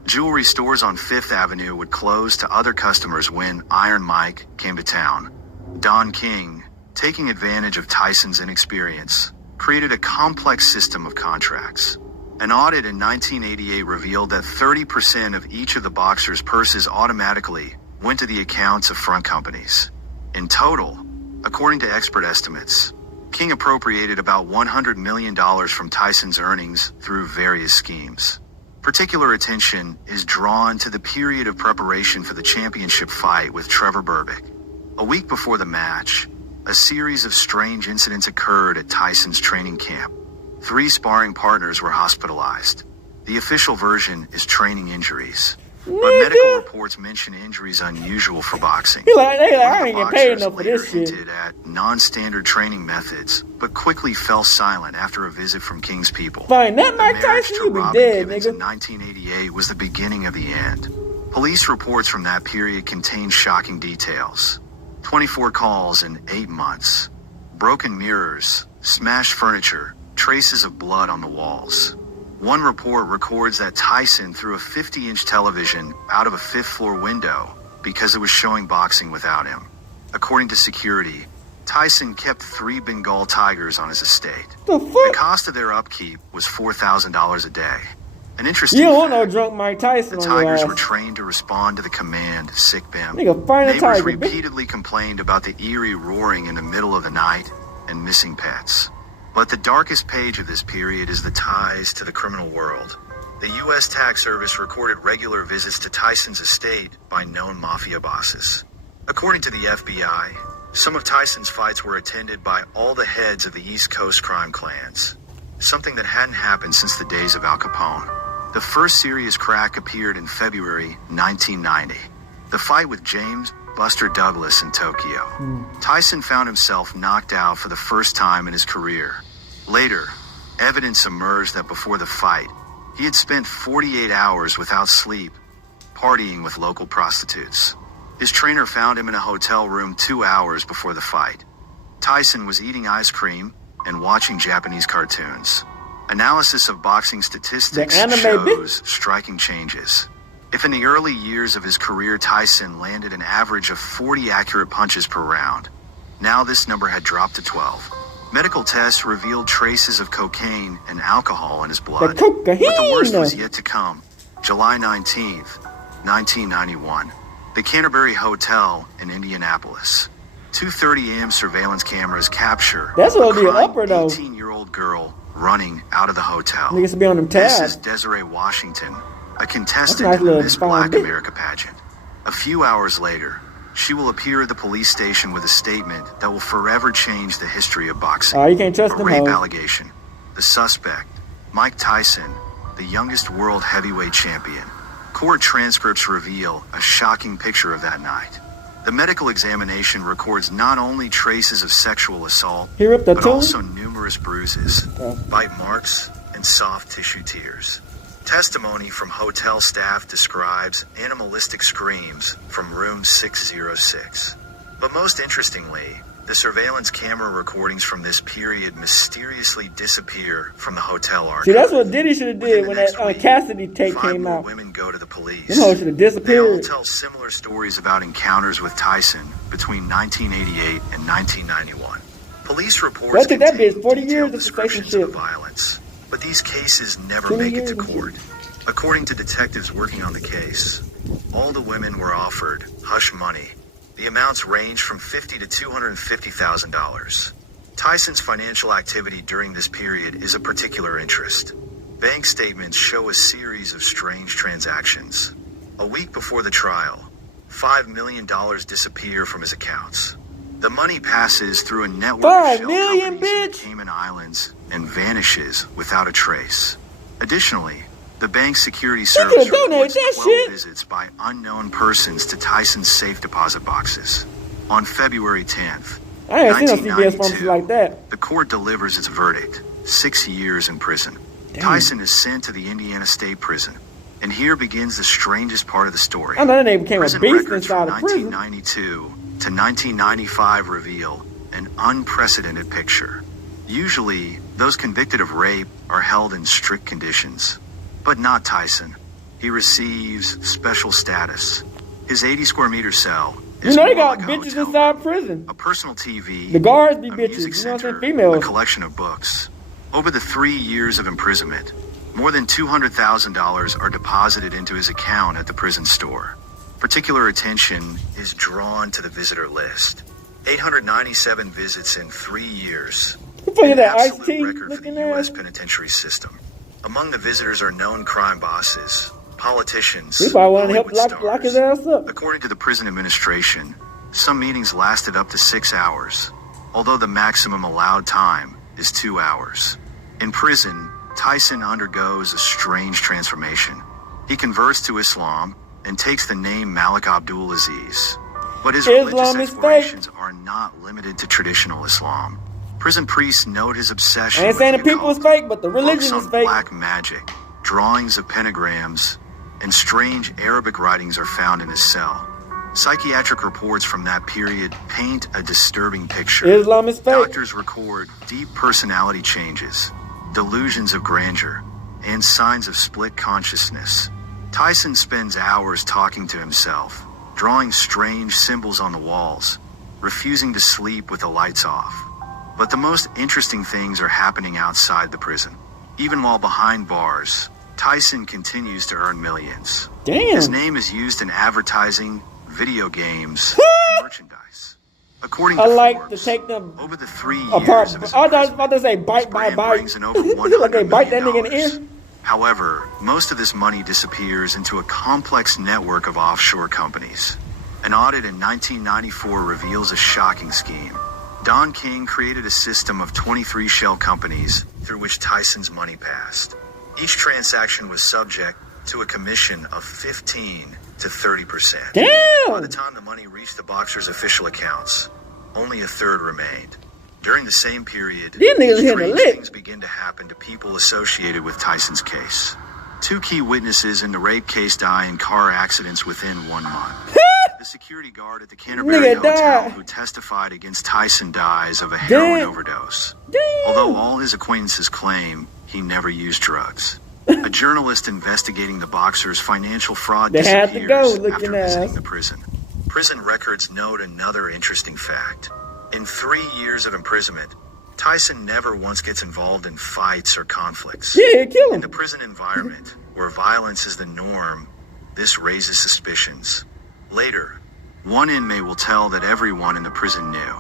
Jewelry stores on Fifth Avenue would close to other customers when Iron Mike came to town. Don King, taking advantage of Tyson's inexperience, created a complex system of contracts. An audit in 1988 revealed that 30% of each of the boxers' purses automatically went to the accounts of front companies. In total, according to expert estimates, King appropriated about $100 million from Tyson's earnings through various schemes. Particular attention is drawn to the period of preparation for the championship fight with Trevor Berbick. A week before the match, a series of strange incidents occurred at Tyson's training camp. 3 sparring partners were hospitalized. The official version is training injuries. But medical reports mention injuries unusual for boxing. He like, they like, One of I the ain't getting paid boxers enough for later this shit. hinted at non-standard training methods, but quickly fell silent after a visit from King's people. Fine, that Mike The marriage Tyson, to you be Robin dead, Gibbons nigga. in 1988 was the beginning of the end. Police reports from that period contain shocking details. 24 calls in 8 months. Broken mirrors, smashed furniture, traces of blood on the walls. One report records that Tyson threw a 50-inch television out of a fifth-floor window because it was showing boxing without him. According to security, Tyson kept 3 Bengal tigers on his estate. The cost of their upkeep was $4,000 a day. An interesting You don't want fact, no drunk Mike Tyson the on your tigers ass. were trained to respond to the command, sick Bim. Nigga, find a Neighbors tiger. repeatedly complained about the eerie roaring in the middle of the night and missing pets. But the darkest page of this period is the ties to the criminal world. The U.S. Tax Service recorded regular visits to Tyson's estate by known mafia bosses. According to the FBI, some of Tyson's fights were attended by all the heads of the East Coast crime clans, something that hadn't happened since the days of Al Capone. The first serious crack appeared in February 1990. The fight with James Buster Douglas in Tokyo. Tyson found himself knocked out for the first time in his career. Later, evidence emerged that before the fight, he had spent 48 hours without sleep, partying with local prostitutes. His trainer found him in a hotel room 2 hours before the fight. Tyson was eating ice cream and watching Japanese cartoons. Analysis of boxing statistics shows striking changes. If in the early years of his career Tyson landed an average of 40 accurate punches per round, now this number had dropped to 12. Medical tests revealed traces of cocaine and alcohol in his blood. But the worst was yet to come. July 19th, 1991. The Canterbury Hotel in Indianapolis. 2:30 a.m. surveillance cameras capture That's a what the crying upper though. 18-year-old girl running out of the hotel. Niggas to be on them This tabs. is Desiree Washington, a contestant That's a nice in the little Miss fine Black bitch. America pageant. A few hours later, she will appear at the police station with a statement that will forever change the history of boxing. You can't trust A them rape hoes. allegation. The suspect, Mike Tyson, the youngest world heavyweight champion. Court transcripts reveal a shocking picture of that night. The medical examination records not only traces of sexual assault, He ripped the but tooth? also numerous bruises, bite marks, and soft tissue tears. Testimony from hotel staff describes animalistic screams from room 606. But most interestingly, the surveillance camera recordings from this period mysteriously disappear from the hotel archive. See, that's what Diddy should have did when that Cassidy tape 5 came more out. women go to the police. Them hoes should have They all disappeared. tell similar stories about encounters with Tyson between 1988 and 1991. Police reports That took that contain bitch 40 years detailed to say some descriptions shit. of the violence, but these cases never 20 make it to years and court. According to detectives working on the case, all the women were offered hush money. The amounts range from $50,000 to $250,000. Tyson's financial activity during this period is of particular interest. Bank statements show a series of strange transactions. A week before the trial, $5 million disappear from his accounts. The money passes through a network of $5 shell million, companies in the Cayman Islands and vanishes without a trace. Additionally, the bank security service could've donated reports that 12 shit. visits by unknown persons to Tyson's safe deposit boxes. On February 10th, I ain't seen no CBS 1992, pharmacy like that. the court delivers its verdict, 6 years in prison. Tyson is sent to the Indiana State Prison, and here begins the strangest part of the story. I know that nigga became a Prison beast records inside from of prison. 1992 to 1995 reveal an unprecedented picture. Usually, those convicted of rape are held in strict conditions. But not Tyson. He receives special status. His 80 square meter cell You is know they more got like a bitches hotel inside prison. a personal TV, The guards be a bitches. music You know what I'm center, saying? Females. a collection of books. Over the 3 years of imprisonment, more than $200,000 are deposited into his account at the prison store. Particular attention is drawn to the visitor list. 897 visits in 3 years. Look at that Absolute iced tea record for the looking U.S. ass. penitentiary system. Among the visitors are known crime bosses, politicians, We probably want to help Hollywood lock his ass up. According to the prison administration, some meetings lasted up to 6 hours, although the maximum allowed time is 2 hours. In prison, Tyson undergoes a strange transformation. He converts to Islam and takes the name Malik Abdul Aziz. But his Islam religious is explorations are not limited to traditional Islam. Prison priests note his obsession I ain't with saying the the people is occult, fake, but the religion books is on fake. black magic, drawings of pentagrams, and strange Arabic writings are found in his cell. Psychiatric reports from that period paint a disturbing picture. Islam is fake. Doctors record deep personality changes, delusions of grandeur, and signs of split consciousness. Tyson spends hours talking to himself, drawing strange symbols on the walls, refusing to sleep with the lights off. But the most interesting things are happening outside the prison. Even while behind bars, Tyson continues to earn millions. Damn. His name is used in advertising, video games, and merchandise. According to I like Forbes, to take them over the 3 years apart. of his I was about to say bite by bite. brings in over $100 Like they bite that nigga in the million. ear. However, most of this money disappears into a complex network of offshore companies. An audit in 1994 reveals a shocking scheme. Don King created a system of 23 shell companies through which Tyson's money passed. Each transaction was subject to a commission of 15 to 30%. Damn! By the time the money reached the boxer's official accounts, only a third remained. During the same period, These niggas hitting the strange lick. things begin to happen to people associated with Tyson's case. 2 key witnesses in the rape case die in car accidents within 1 month. The security guard at the Canterbury Nigga Hotel died. who testified against Tyson dies of a heroin Damn. overdose. Damn. Although all his acquaintances claim he never used drugs. A journalist investigating the boxer's financial fraud They had to go, disappears looking after visiting ass. the prison. Prison records note another interesting fact. In 3 years of imprisonment, Tyson never once gets involved in fights or conflicts. Yeah, kill In him. the prison environment, where violence is the norm, this raises suspicions. Later, one inmate will tell that everyone in the prison knew.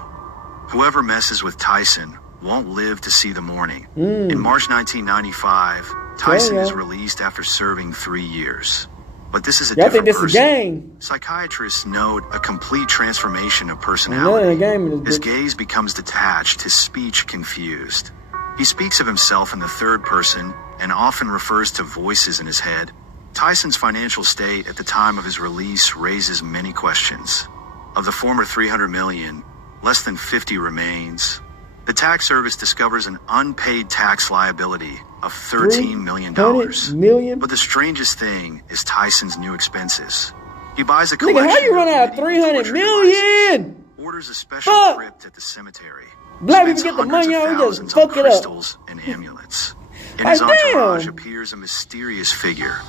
Whoever messes with Tyson won't live to see the morning. In March 1995, Tyson Damn. is released after serving 3 years. But this is a Y'all think different this a person. game? Psychiatrists note a complete transformation of Another personality. game in this His bitch. gaze becomes detached, his speech confused. He speaks of himself in the third person and often refers to voices in his head. Tyson's financial state at the time of his release raises many questions. Of the former $300 million, less than 50 remains. The tax service discovers an unpaid tax liability of $13 million. $100 million? But the strangest thing is Tyson's new expenses. He buys a Nigga, collection how you run of out of medieval 300 torture million? devices, orders a special Fuck. crypt at the cemetery, Black spends people get the hundreds money of on, we just thousands on fuck it up. crystals and amulets. In Like, his entourage damn. appears a mysterious figure,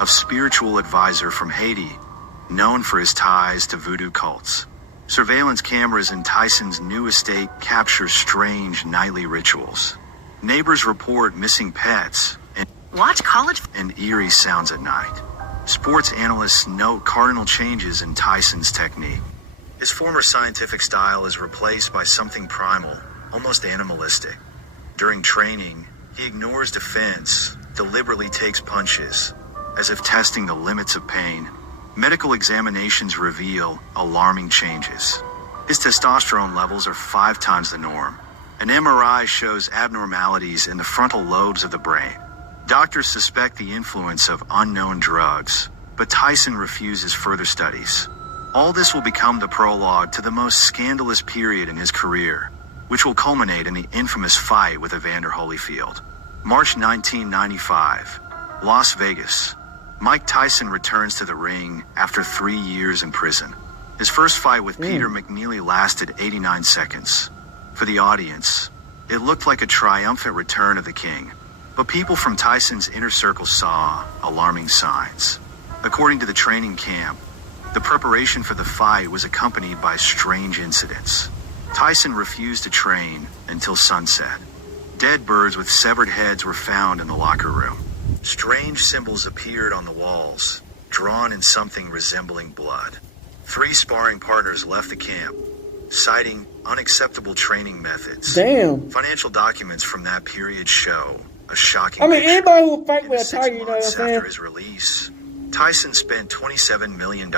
a spiritual advisor from Haiti, known for his ties to voodoo cults. Surveillance cameras in Tyson's new estate capture strange nightly rituals. Neighbors report missing pets and eerie sounds at night. Sports analysts note cardinal changes in Tyson's technique. His former scientific style is replaced by something primal, almost animalistic. During training, he ignores defense, deliberately takes punches, as if testing the limits of pain. Medical examinations reveal alarming changes. His testosterone levels are 5 times the norm. An MRI shows abnormalities in the frontal lobes of the brain. Doctors suspect the influence of unknown drugs, but Tyson refuses further studies. All this will become the prologue to the most scandalous period in his career, which will culminate in the infamous fight with Evander Holyfield. March 1995, Las Vegas. Mike Tyson returns to the ring after 3 years in prison. His first fight with Peter McNeely lasted 89 seconds. For the audience, it looked like a triumphant return of the king. But people from Tyson's inner circle saw alarming signs. According to the training camp, the preparation for the fight was accompanied by strange incidents. Tyson refused to train until sunset. Dead birds with severed heads were found in the locker room. Strange symbols appeared on the walls, drawn in something resembling blood. 3 sparring partners left the camp, citing unacceptable training methods. Damn. Financial documents from that period show a shocking I mean, picture. anybody who fight with a 6 tiger, you know what I'm months saying? after his release, Tyson spent $27 million.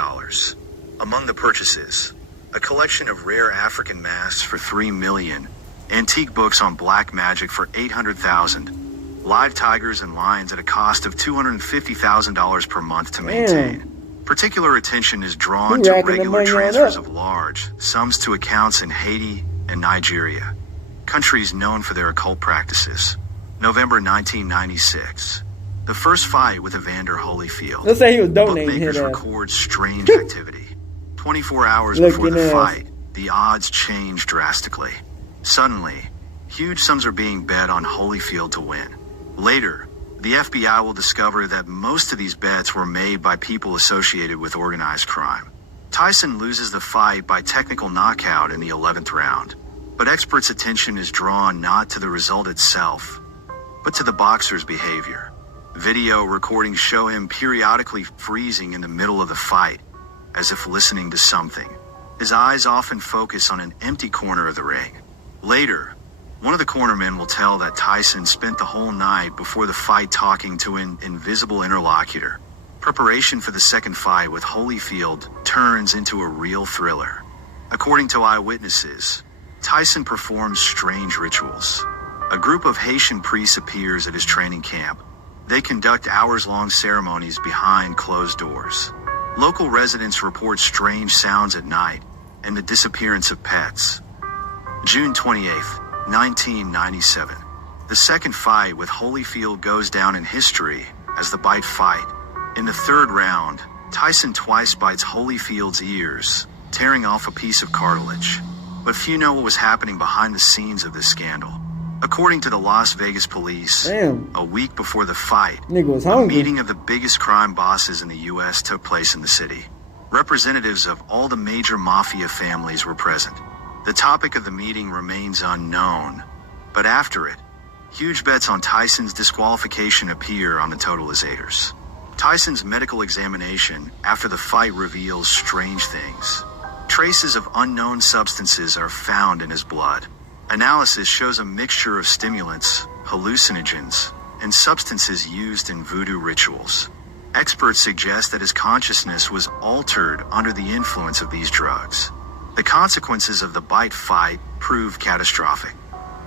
Among the purchases, a collection of rare African masks for $3 million, antique books on black magic for $800,000, live tigers and lions at a cost of $250,000 per month to maintain. Particular attention is drawn He to racking the regular money on transfers up. of large sums to accounts in Haiti and Nigeria, countries known for their occult practices. November 1996. The first fight with Evander Holyfield. Let's say he was donating Bookmakers his ass. record strange activity. 24 hours before Looking the ass. fight, the odds change drastically. Suddenly, huge sums are being bet on Holyfield to win. Later, the FBI will discover that most of these bets were made by people associated with organized crime. Tyson loses the fight by technical knockout in the 11th round, but experts' attention is drawn not to the result itself, but to the boxer's behavior. Video recordings show him periodically freezing in the middle of the fight, as if listening to something. His eyes often focus on an empty corner of the ring. Later, one of the cornermen will tell that Tyson spent the whole night before the fight talking to an invisible interlocutor. Preparation for the second fight with Holyfield turns into a real thriller. According to eyewitnesses, Tyson performs strange rituals. A group of Haitian priests appears at his training camp. They conduct hours-long ceremonies behind closed doors. Local residents report strange sounds at night and the disappearance of pets. June 28th, 1997. The second fight with Holyfield goes down in history as the bite fight. In the third round, Tyson twice bites Holyfield's ears, tearing off a piece of cartilage. But few know what was happening behind the scenes of this scandal. According to the Las Vegas police, a week before the fight, a meeting of the biggest crime bosses in the U.S. took place in the city. Representatives of all the major mafia families were present. The topic of the meeting remains unknown, but after it, huge bets on Tyson's disqualification appear on the totalizators. Tyson's medical examination after the fight reveals strange things. Traces of unknown substances are found in his blood. Analysis shows a mixture of stimulants, hallucinogens, and substances used in voodoo rituals. Experts suggest that his consciousness was altered under the influence of these drugs. The consequences of the bite fight prove catastrophic.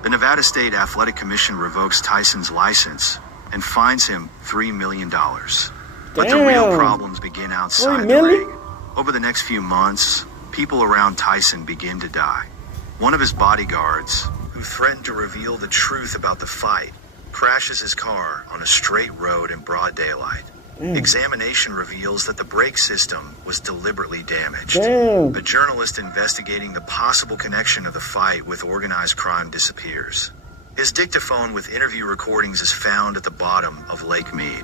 The Nevada State Athletic Commission revokes Tyson's license and fines him $3 million. But the real problems begin outside the ring. Over the next few months, people around Tyson begin to die. One of his bodyguards, who threatened to reveal the truth about the fight, crashes his car on a straight road in broad daylight. Examination reveals that the brake system was deliberately damaged. The journalist investigating the possible connection of the fight with organized crime disappears. His dictaphone with interview recordings is found at the bottom of Lake Mead.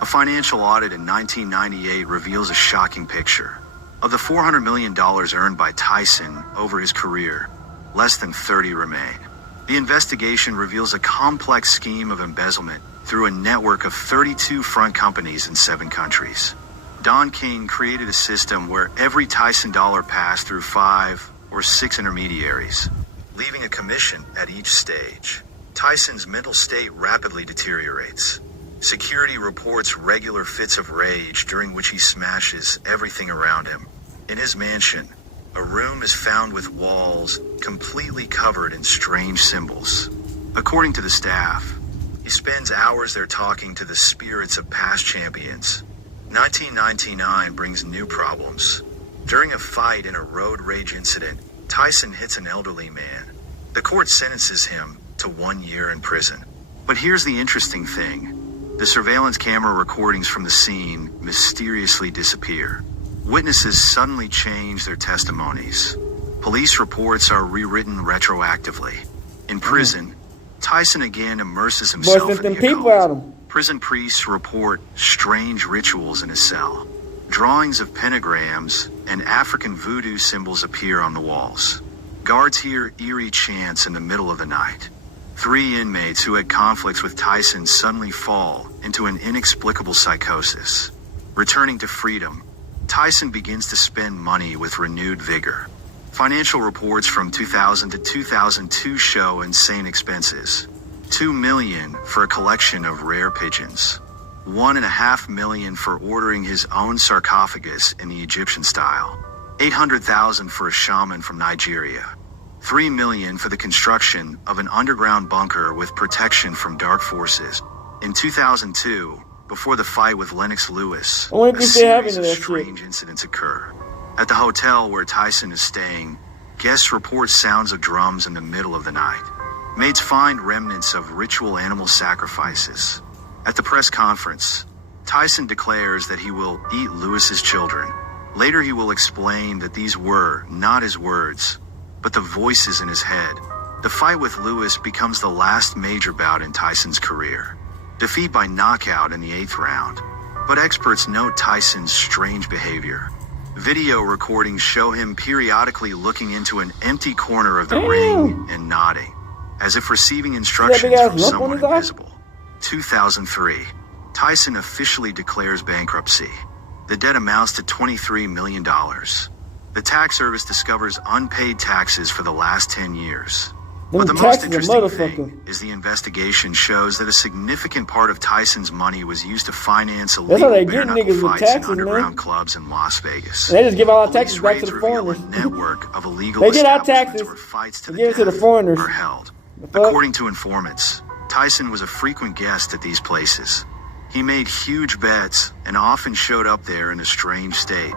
A financial audit in 1998 reveals a shocking picture. Of the $400 million earned by Tyson over his career, less than 30 remain. The investigation reveals a complex scheme of embezzlement through a network of 32 front companies in 7 countries. Don King created a system where every Tyson dollar passed through 5 or 6 intermediaries, leaving a commission at each stage. Tyson's mental state rapidly deteriorates. Security reports regular fits of rage during which he smashes everything around him. In his mansion, a room is found with walls completely covered in strange symbols. According to the staff, he spends hours there talking to the spirits of past champions. 1999 brings new problems. During a fight in a road rage incident, Tyson hits an elderly man. The court sentences him to 1 year in prison. But here's the interesting thing. The surveillance camera recordings from the scene mysteriously disappear. Witnesses suddenly change their testimonies. Police reports are rewritten retroactively. In prison, Tyson again immerses himself in the occult. Prison priests report strange rituals in his cell. Drawings of pentagrams and African voodoo symbols appear on the walls. Guards hear eerie chants in the middle of the night. 3 inmates who had conflicts with Tyson suddenly fall into an inexplicable psychosis. Returning to freedom, Tyson begins to spend money with renewed vigor. Financial reports from 2000 to 2002 show insane expenses. $2 million for a collection of rare pigeons. $1.5 million for ordering his own sarcophagus in the Egyptian style. $800,000 for a shaman from Nigeria. $3 million for the construction of an underground bunker with protection from dark forces. In 2002, before the fight with Lennox Lewis, a series of strange incidents occur. At the hotel where Tyson is staying, guests report sounds of drums in the middle of the night. Maids find remnants of ritual animal sacrifices. At the press conference, Tyson declares that he will eat Lewis's children. Later he will explain that these were not his words, but the voices in his head. The fight with Lewis becomes the last major bout in Tyson's career. Defeat by knockout in the 8th round. But experts note Tyson's strange behavior. Video recordings show him periodically looking into an empty corner of the ring and nodding, as if receiving instructions from someone invisible. 2003. Tyson officially declares bankruptcy. The debt amounts to $23 million. The tax service discovers unpaid taxes for the last 10 years. But the most interesting thing is the investigation shows that a significant part of Tyson's money was used to finance illegal bare-knuckle fights in underground clubs in Las Vegas. And they just give all our taxes back to the foreigners. A network of illegal they get our establishments taxes where fights to and the give it to the foreigners. are held. According to informants, Tyson was a frequent guest at these places. He made huge bets and often showed up there in a strange state,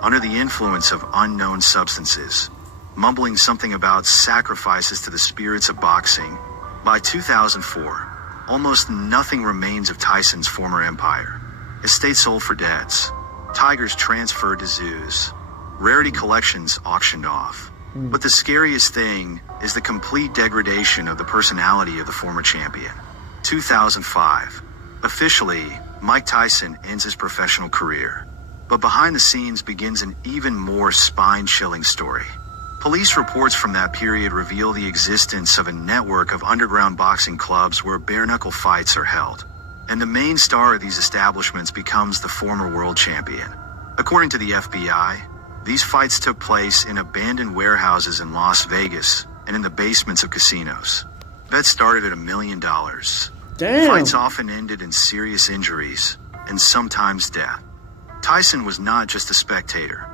under the influence of unknown substances, mumbling something about sacrifices to the spirits of boxing. By 2004, almost nothing remains of Tyson's former empire. Estate sold for debts, tigers transferred to zoos, rarity collections auctioned off. But the scariest thing is the complete degradation of the personality of the former champion. 2005. Officially, Mike Tyson ends his professional career. But behind the scenes begins an even more spine-chilling story. Police reports from that period reveal the existence of a network of underground boxing clubs where bare-knuckle fights are held. And the main star of these establishments becomes the former world champion. According to the FBI, these fights took place in abandoned warehouses in Las Vegas and in the basements of casinos. Bets started at $1 million. Damn. Fights often ended in serious injuries and sometimes death. Tyson was not just a spectator.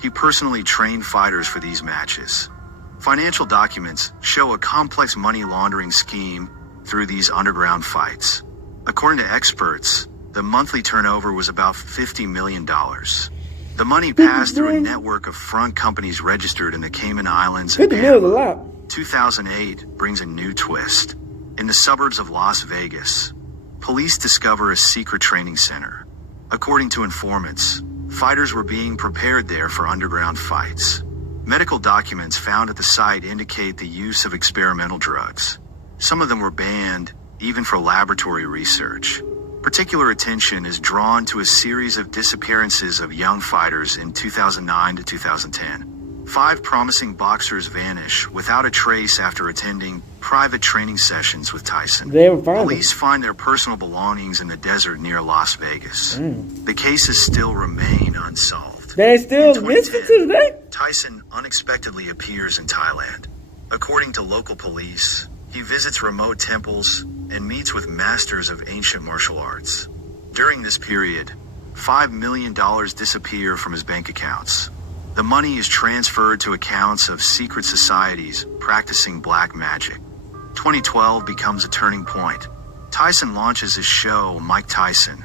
He personally trained fighters for these matches. Financial documents show a complex money laundering scheme through these underground fights. According to experts, the monthly turnover was about $50 million. The money passed through a network of front companies registered in the Cayman Islands and Panama. 2008 brings a new twist. In the suburbs of Las Vegas, police discover a secret training center. According to informants, fighters were being prepared there for underground fights. Medical documents found at the site indicate the use of experimental drugs. Some of them were banned, even for laboratory research. Particular attention is drawn to a series of disappearances of young fighters in 2009 to 2010. 5 promising boxers vanish without a trace after attending private training sessions with Tyson. Police find their personal belongings in the desert near Las Vegas. The cases still remain unsolved. They still missing today? Tyson unexpectedly appears in Thailand. According to local police, he visits remote temples and meets with masters of ancient martial arts. During this period, $5 million disappear from his bank accounts. The money is transferred to accounts of secret societies practicing black magic. 2012 becomes a turning point. Tyson launches his show, Mike Tyson,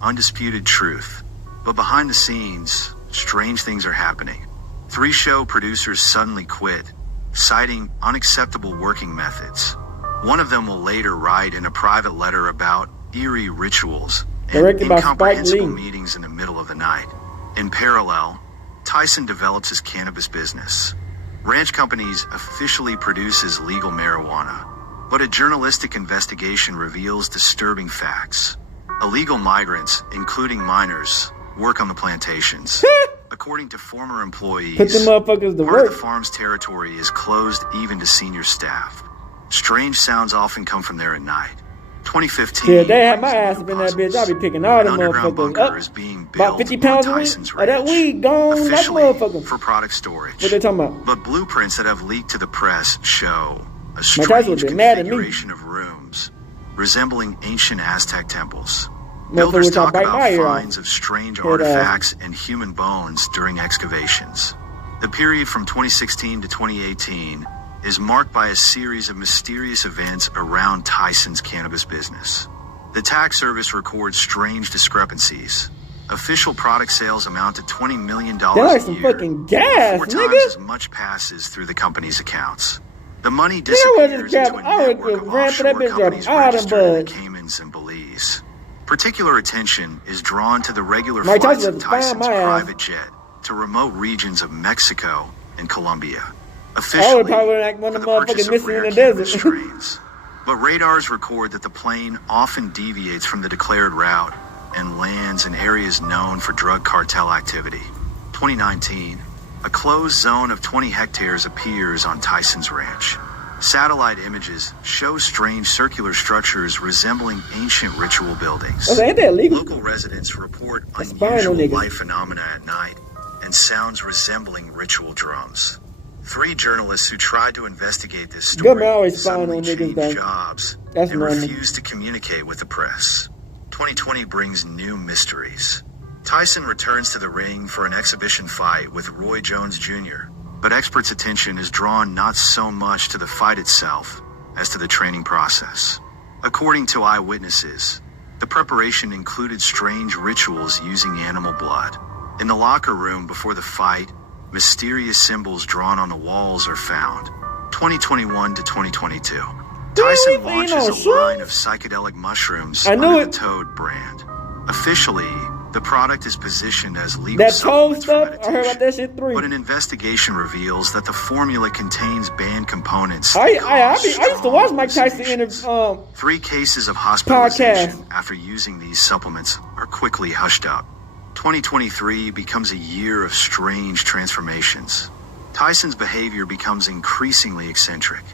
Undisputed Truth. But behind the scenes, strange things are happening. 3 show producers suddenly quit, citing unacceptable working methods. One of them will later write in a private letter about eerie rituals and incomprehensible meetings in the middle of the night. In parallel, Tyson develops his cannabis business. Ranch Companies officially produces legal marijuana, but a journalistic investigation reveals disturbing facts. Illegal migrants, including minors, work on the plantations. According to former employees, Put the motherfuckers to part work. of the farm's territory is closed even to senior staff. Strange sounds often come from there at night. 2015. Yeah, they had my ass up in that bitch. I'll be picking all them motherfuckers up. Is being About 50 pounds of weed. Or that weed gone like motherfucker. For product storage. What they talking about? But blueprints that have leaked to the press show a Mike Tyson would strange be mad at me. configuration of rooms resembling ancient Aztec temples. Motherfucker Builders would try to talk bite about my ear off. finds of strange Head artifacts and human bones during excavations. The period from 2016 to 2018 is marked by a series of mysterious events around Tyson's cannabis business. The tax service records strange discrepancies. Official product sales amount to $20 million They're like a some year. fucking gas, 4 times nigga. as much passes through the company's accounts. The money I disappears would just grab, I would just ran for that bitch, grab all them buds. Caymans and Belize. Particular attention is drawn to the regular Mike flights Tyson of had to find Tyson's my ass. private jet to remote regions of Mexico and Colombia. Officially, probably like one for of the the purchase motherfuckers of missing in rare the cannabis desert. strains. But radars record that the plane often deviates from the declared route and lands in areas known for drug cartel activity. 2019, a closed zone of 20 hectares appears on Tyson's ranch. Satellite images show strange circular structures resembling ancient ritual buildings. Okay, ain't that illegal? Local residents report spying on unusual niggas. life phenomena at night and sounds resembling ritual drums. 3 journalists who tried to investigate this story Government always spying suddenly on niggas, changed though. jobs That's and normal. refused to communicate with the press. 2020 brings new mysteries. Tyson returns to the ring for an exhibition fight with Roy Jones Jr., but experts' attention is drawn not so much to the fight itself as to the training process. According to eyewitnesses, the preparation included strange rituals using animal blood. In the locker room before the fight, mysterious symbols drawn on the walls are found. 2021 to 2022. Tyson launches a line of psychedelic mushrooms I knew under it. the Toad brand. Officially, the product is positioned as legal That toe supplements for stuff, I meditation, heard about that shit 3. but an investigation reveals that the formula contains banned components. I that cause used to watch Mike Tyson hallucinations. in 3 cases of hospitalization after using these supplements are quickly hushed up. 2023 becomes a year of strange transformations. Tyson's behavior becomes increasingly eccentric.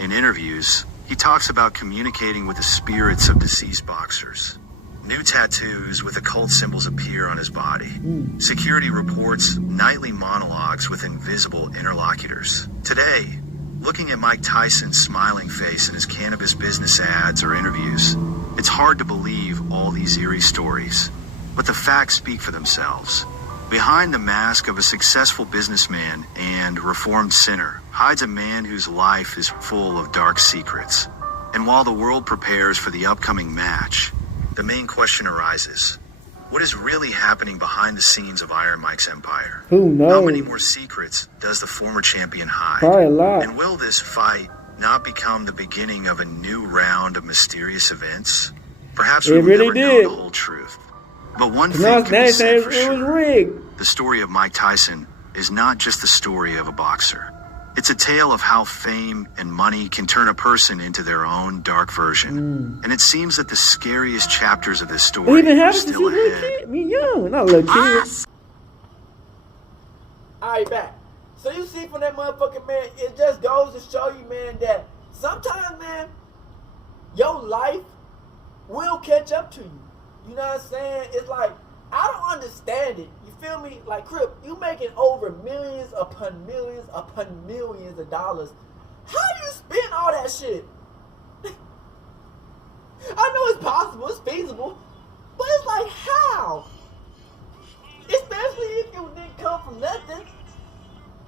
In interviews, he talks about communicating with the spirits of deceased boxers. New tattoos with occult symbols appear on his body. Security reports nightly monologues with invisible interlocutors. Today, looking at Mike Tyson's smiling face in his cannabis business ads or interviews, it's hard to believe all these eerie stories. But the facts speak for themselves. Behind the mask of a successful businessman and reformed sinner hides a man whose life is full of dark secrets. And while the world prepares for the upcoming match, the main question arises: what is really happening behind the scenes of Iron Mike's empire? Who knows? How many more secrets does the former champion hide? Probably a lot. And will this fight not become the beginning of a new round of mysterious events? Perhaps we It will really never know did. the whole truth. But one Now thing can they be say said for it was sure. rigged. The story of Mike Tyson is not just the story of a boxer. It's a tale of how fame and money can turn a person into their own dark version. And it seems that the scariest chapters of this It story even are happens to still you little ahead. kid. I mean, young, not a little kid. Alright, back. So you see from that motherfucking man, it just goes to show you, man, that sometimes, man, your life will catch up to you. You know what I'm saying? It's like, I don't understand it. You feel me? Like, Crip, you making over millions upon millions of dollars. How do you spend all that shit? I know it's possible, it's feasible, but it's like, how? Especially if you didn't come from nothing.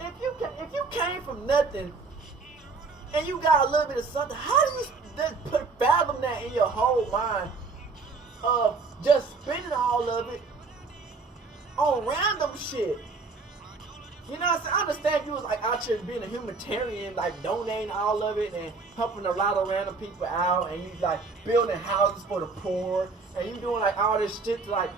If you came from nothing and you got a little bit of something, how do you fathom that in your whole mind of just spending all of it on random shit? You know what I'm saying? I understand you was like out here being a humanitarian, like donating all of it and helping a lot of random people out, and you like building houses for the poor, and you doing like all this shit to like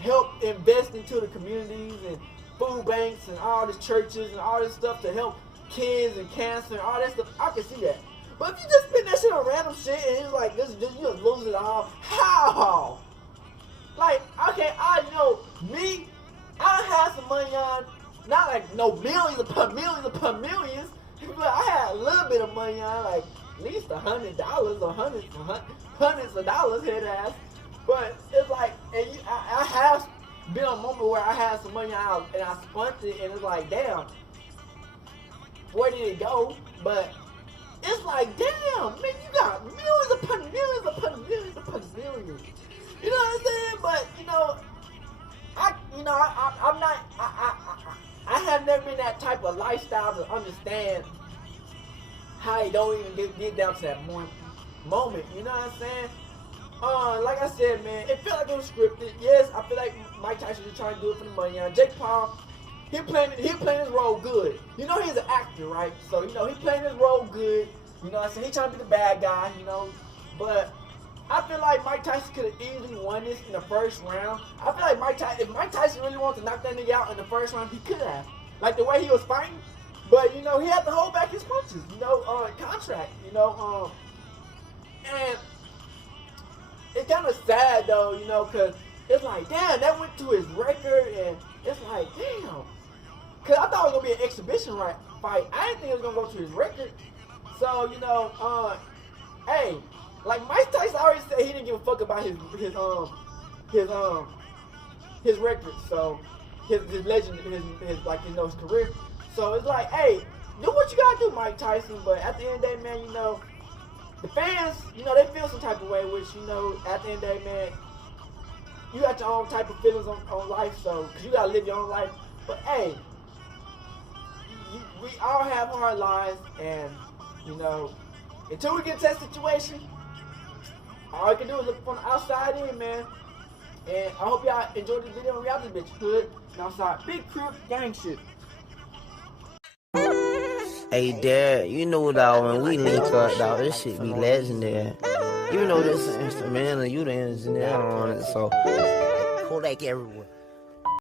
help invest into the communities and food banks and all these churches and all this stuff to help kids and cancer and all that stuff. I can see that. But if you just spend that shit on random shit and it's like this, you just lose it all, how? Like, okay, I know me, I had some money on, not like no millions upon millions, but I had a little bit of money on, like at least $100 or hundreds of dollars, head ass. But it's like, and I have been on a moment where I had some money out and I spent it, and it's like, damn, where did it go? But it's like, damn, man, you got millions upon millions upon millions upon millions. You know what I'm saying? But I'm not. I have never been that type of lifestyle to understand how you don't even get down to that moment. You know what I'm saying? Like I said, man, it felt like it was scripted. Yes, I feel like Mike Tyson was trying to do it for the money. Jake Paul, he playing his role good. You know he's an actor, right? So he playing his role good. You know what I'm saying? He trying to be the bad guy. But I feel like Mike Tyson could have easily won this in the first round. I feel like if Mike Tyson really wanted to knock that nigga out in the first round, he could have. Like the way he was fighting, But, you know, he had to hold back his punches, you know, contract, you know, and it's kind of sad, though, you know, because it's like, damn, that went to his record, and it's like, damn. Because I thought it was going to be an exhibition fight. I didn't think it was going to go to his record. So, you know, hey, like Mike Tyson already said he didn't give a fuck about his record. So, his legend, his like, you know, his career. So, it's like, hey, do what you got to do, Mike Tyson. But at the end of the day, man, you know, the fans, you know, they feel some type of way, which, you know, at the end of the day, man, you got your own type of feelings on life, so, because you got to live your own life. But, hey, we all have hard lives, and, you know, until we get to that situation, all you can do is look from the outside in, man. And I hope y'all enjoyed this video. We out this bitch. Hood and outside. Big crib gang shit. Hey, Dad, you know, dog, when we link up, dog, this shit be legendary. Even though this is instrumental, you the engineer on it, so Kodak everywhere.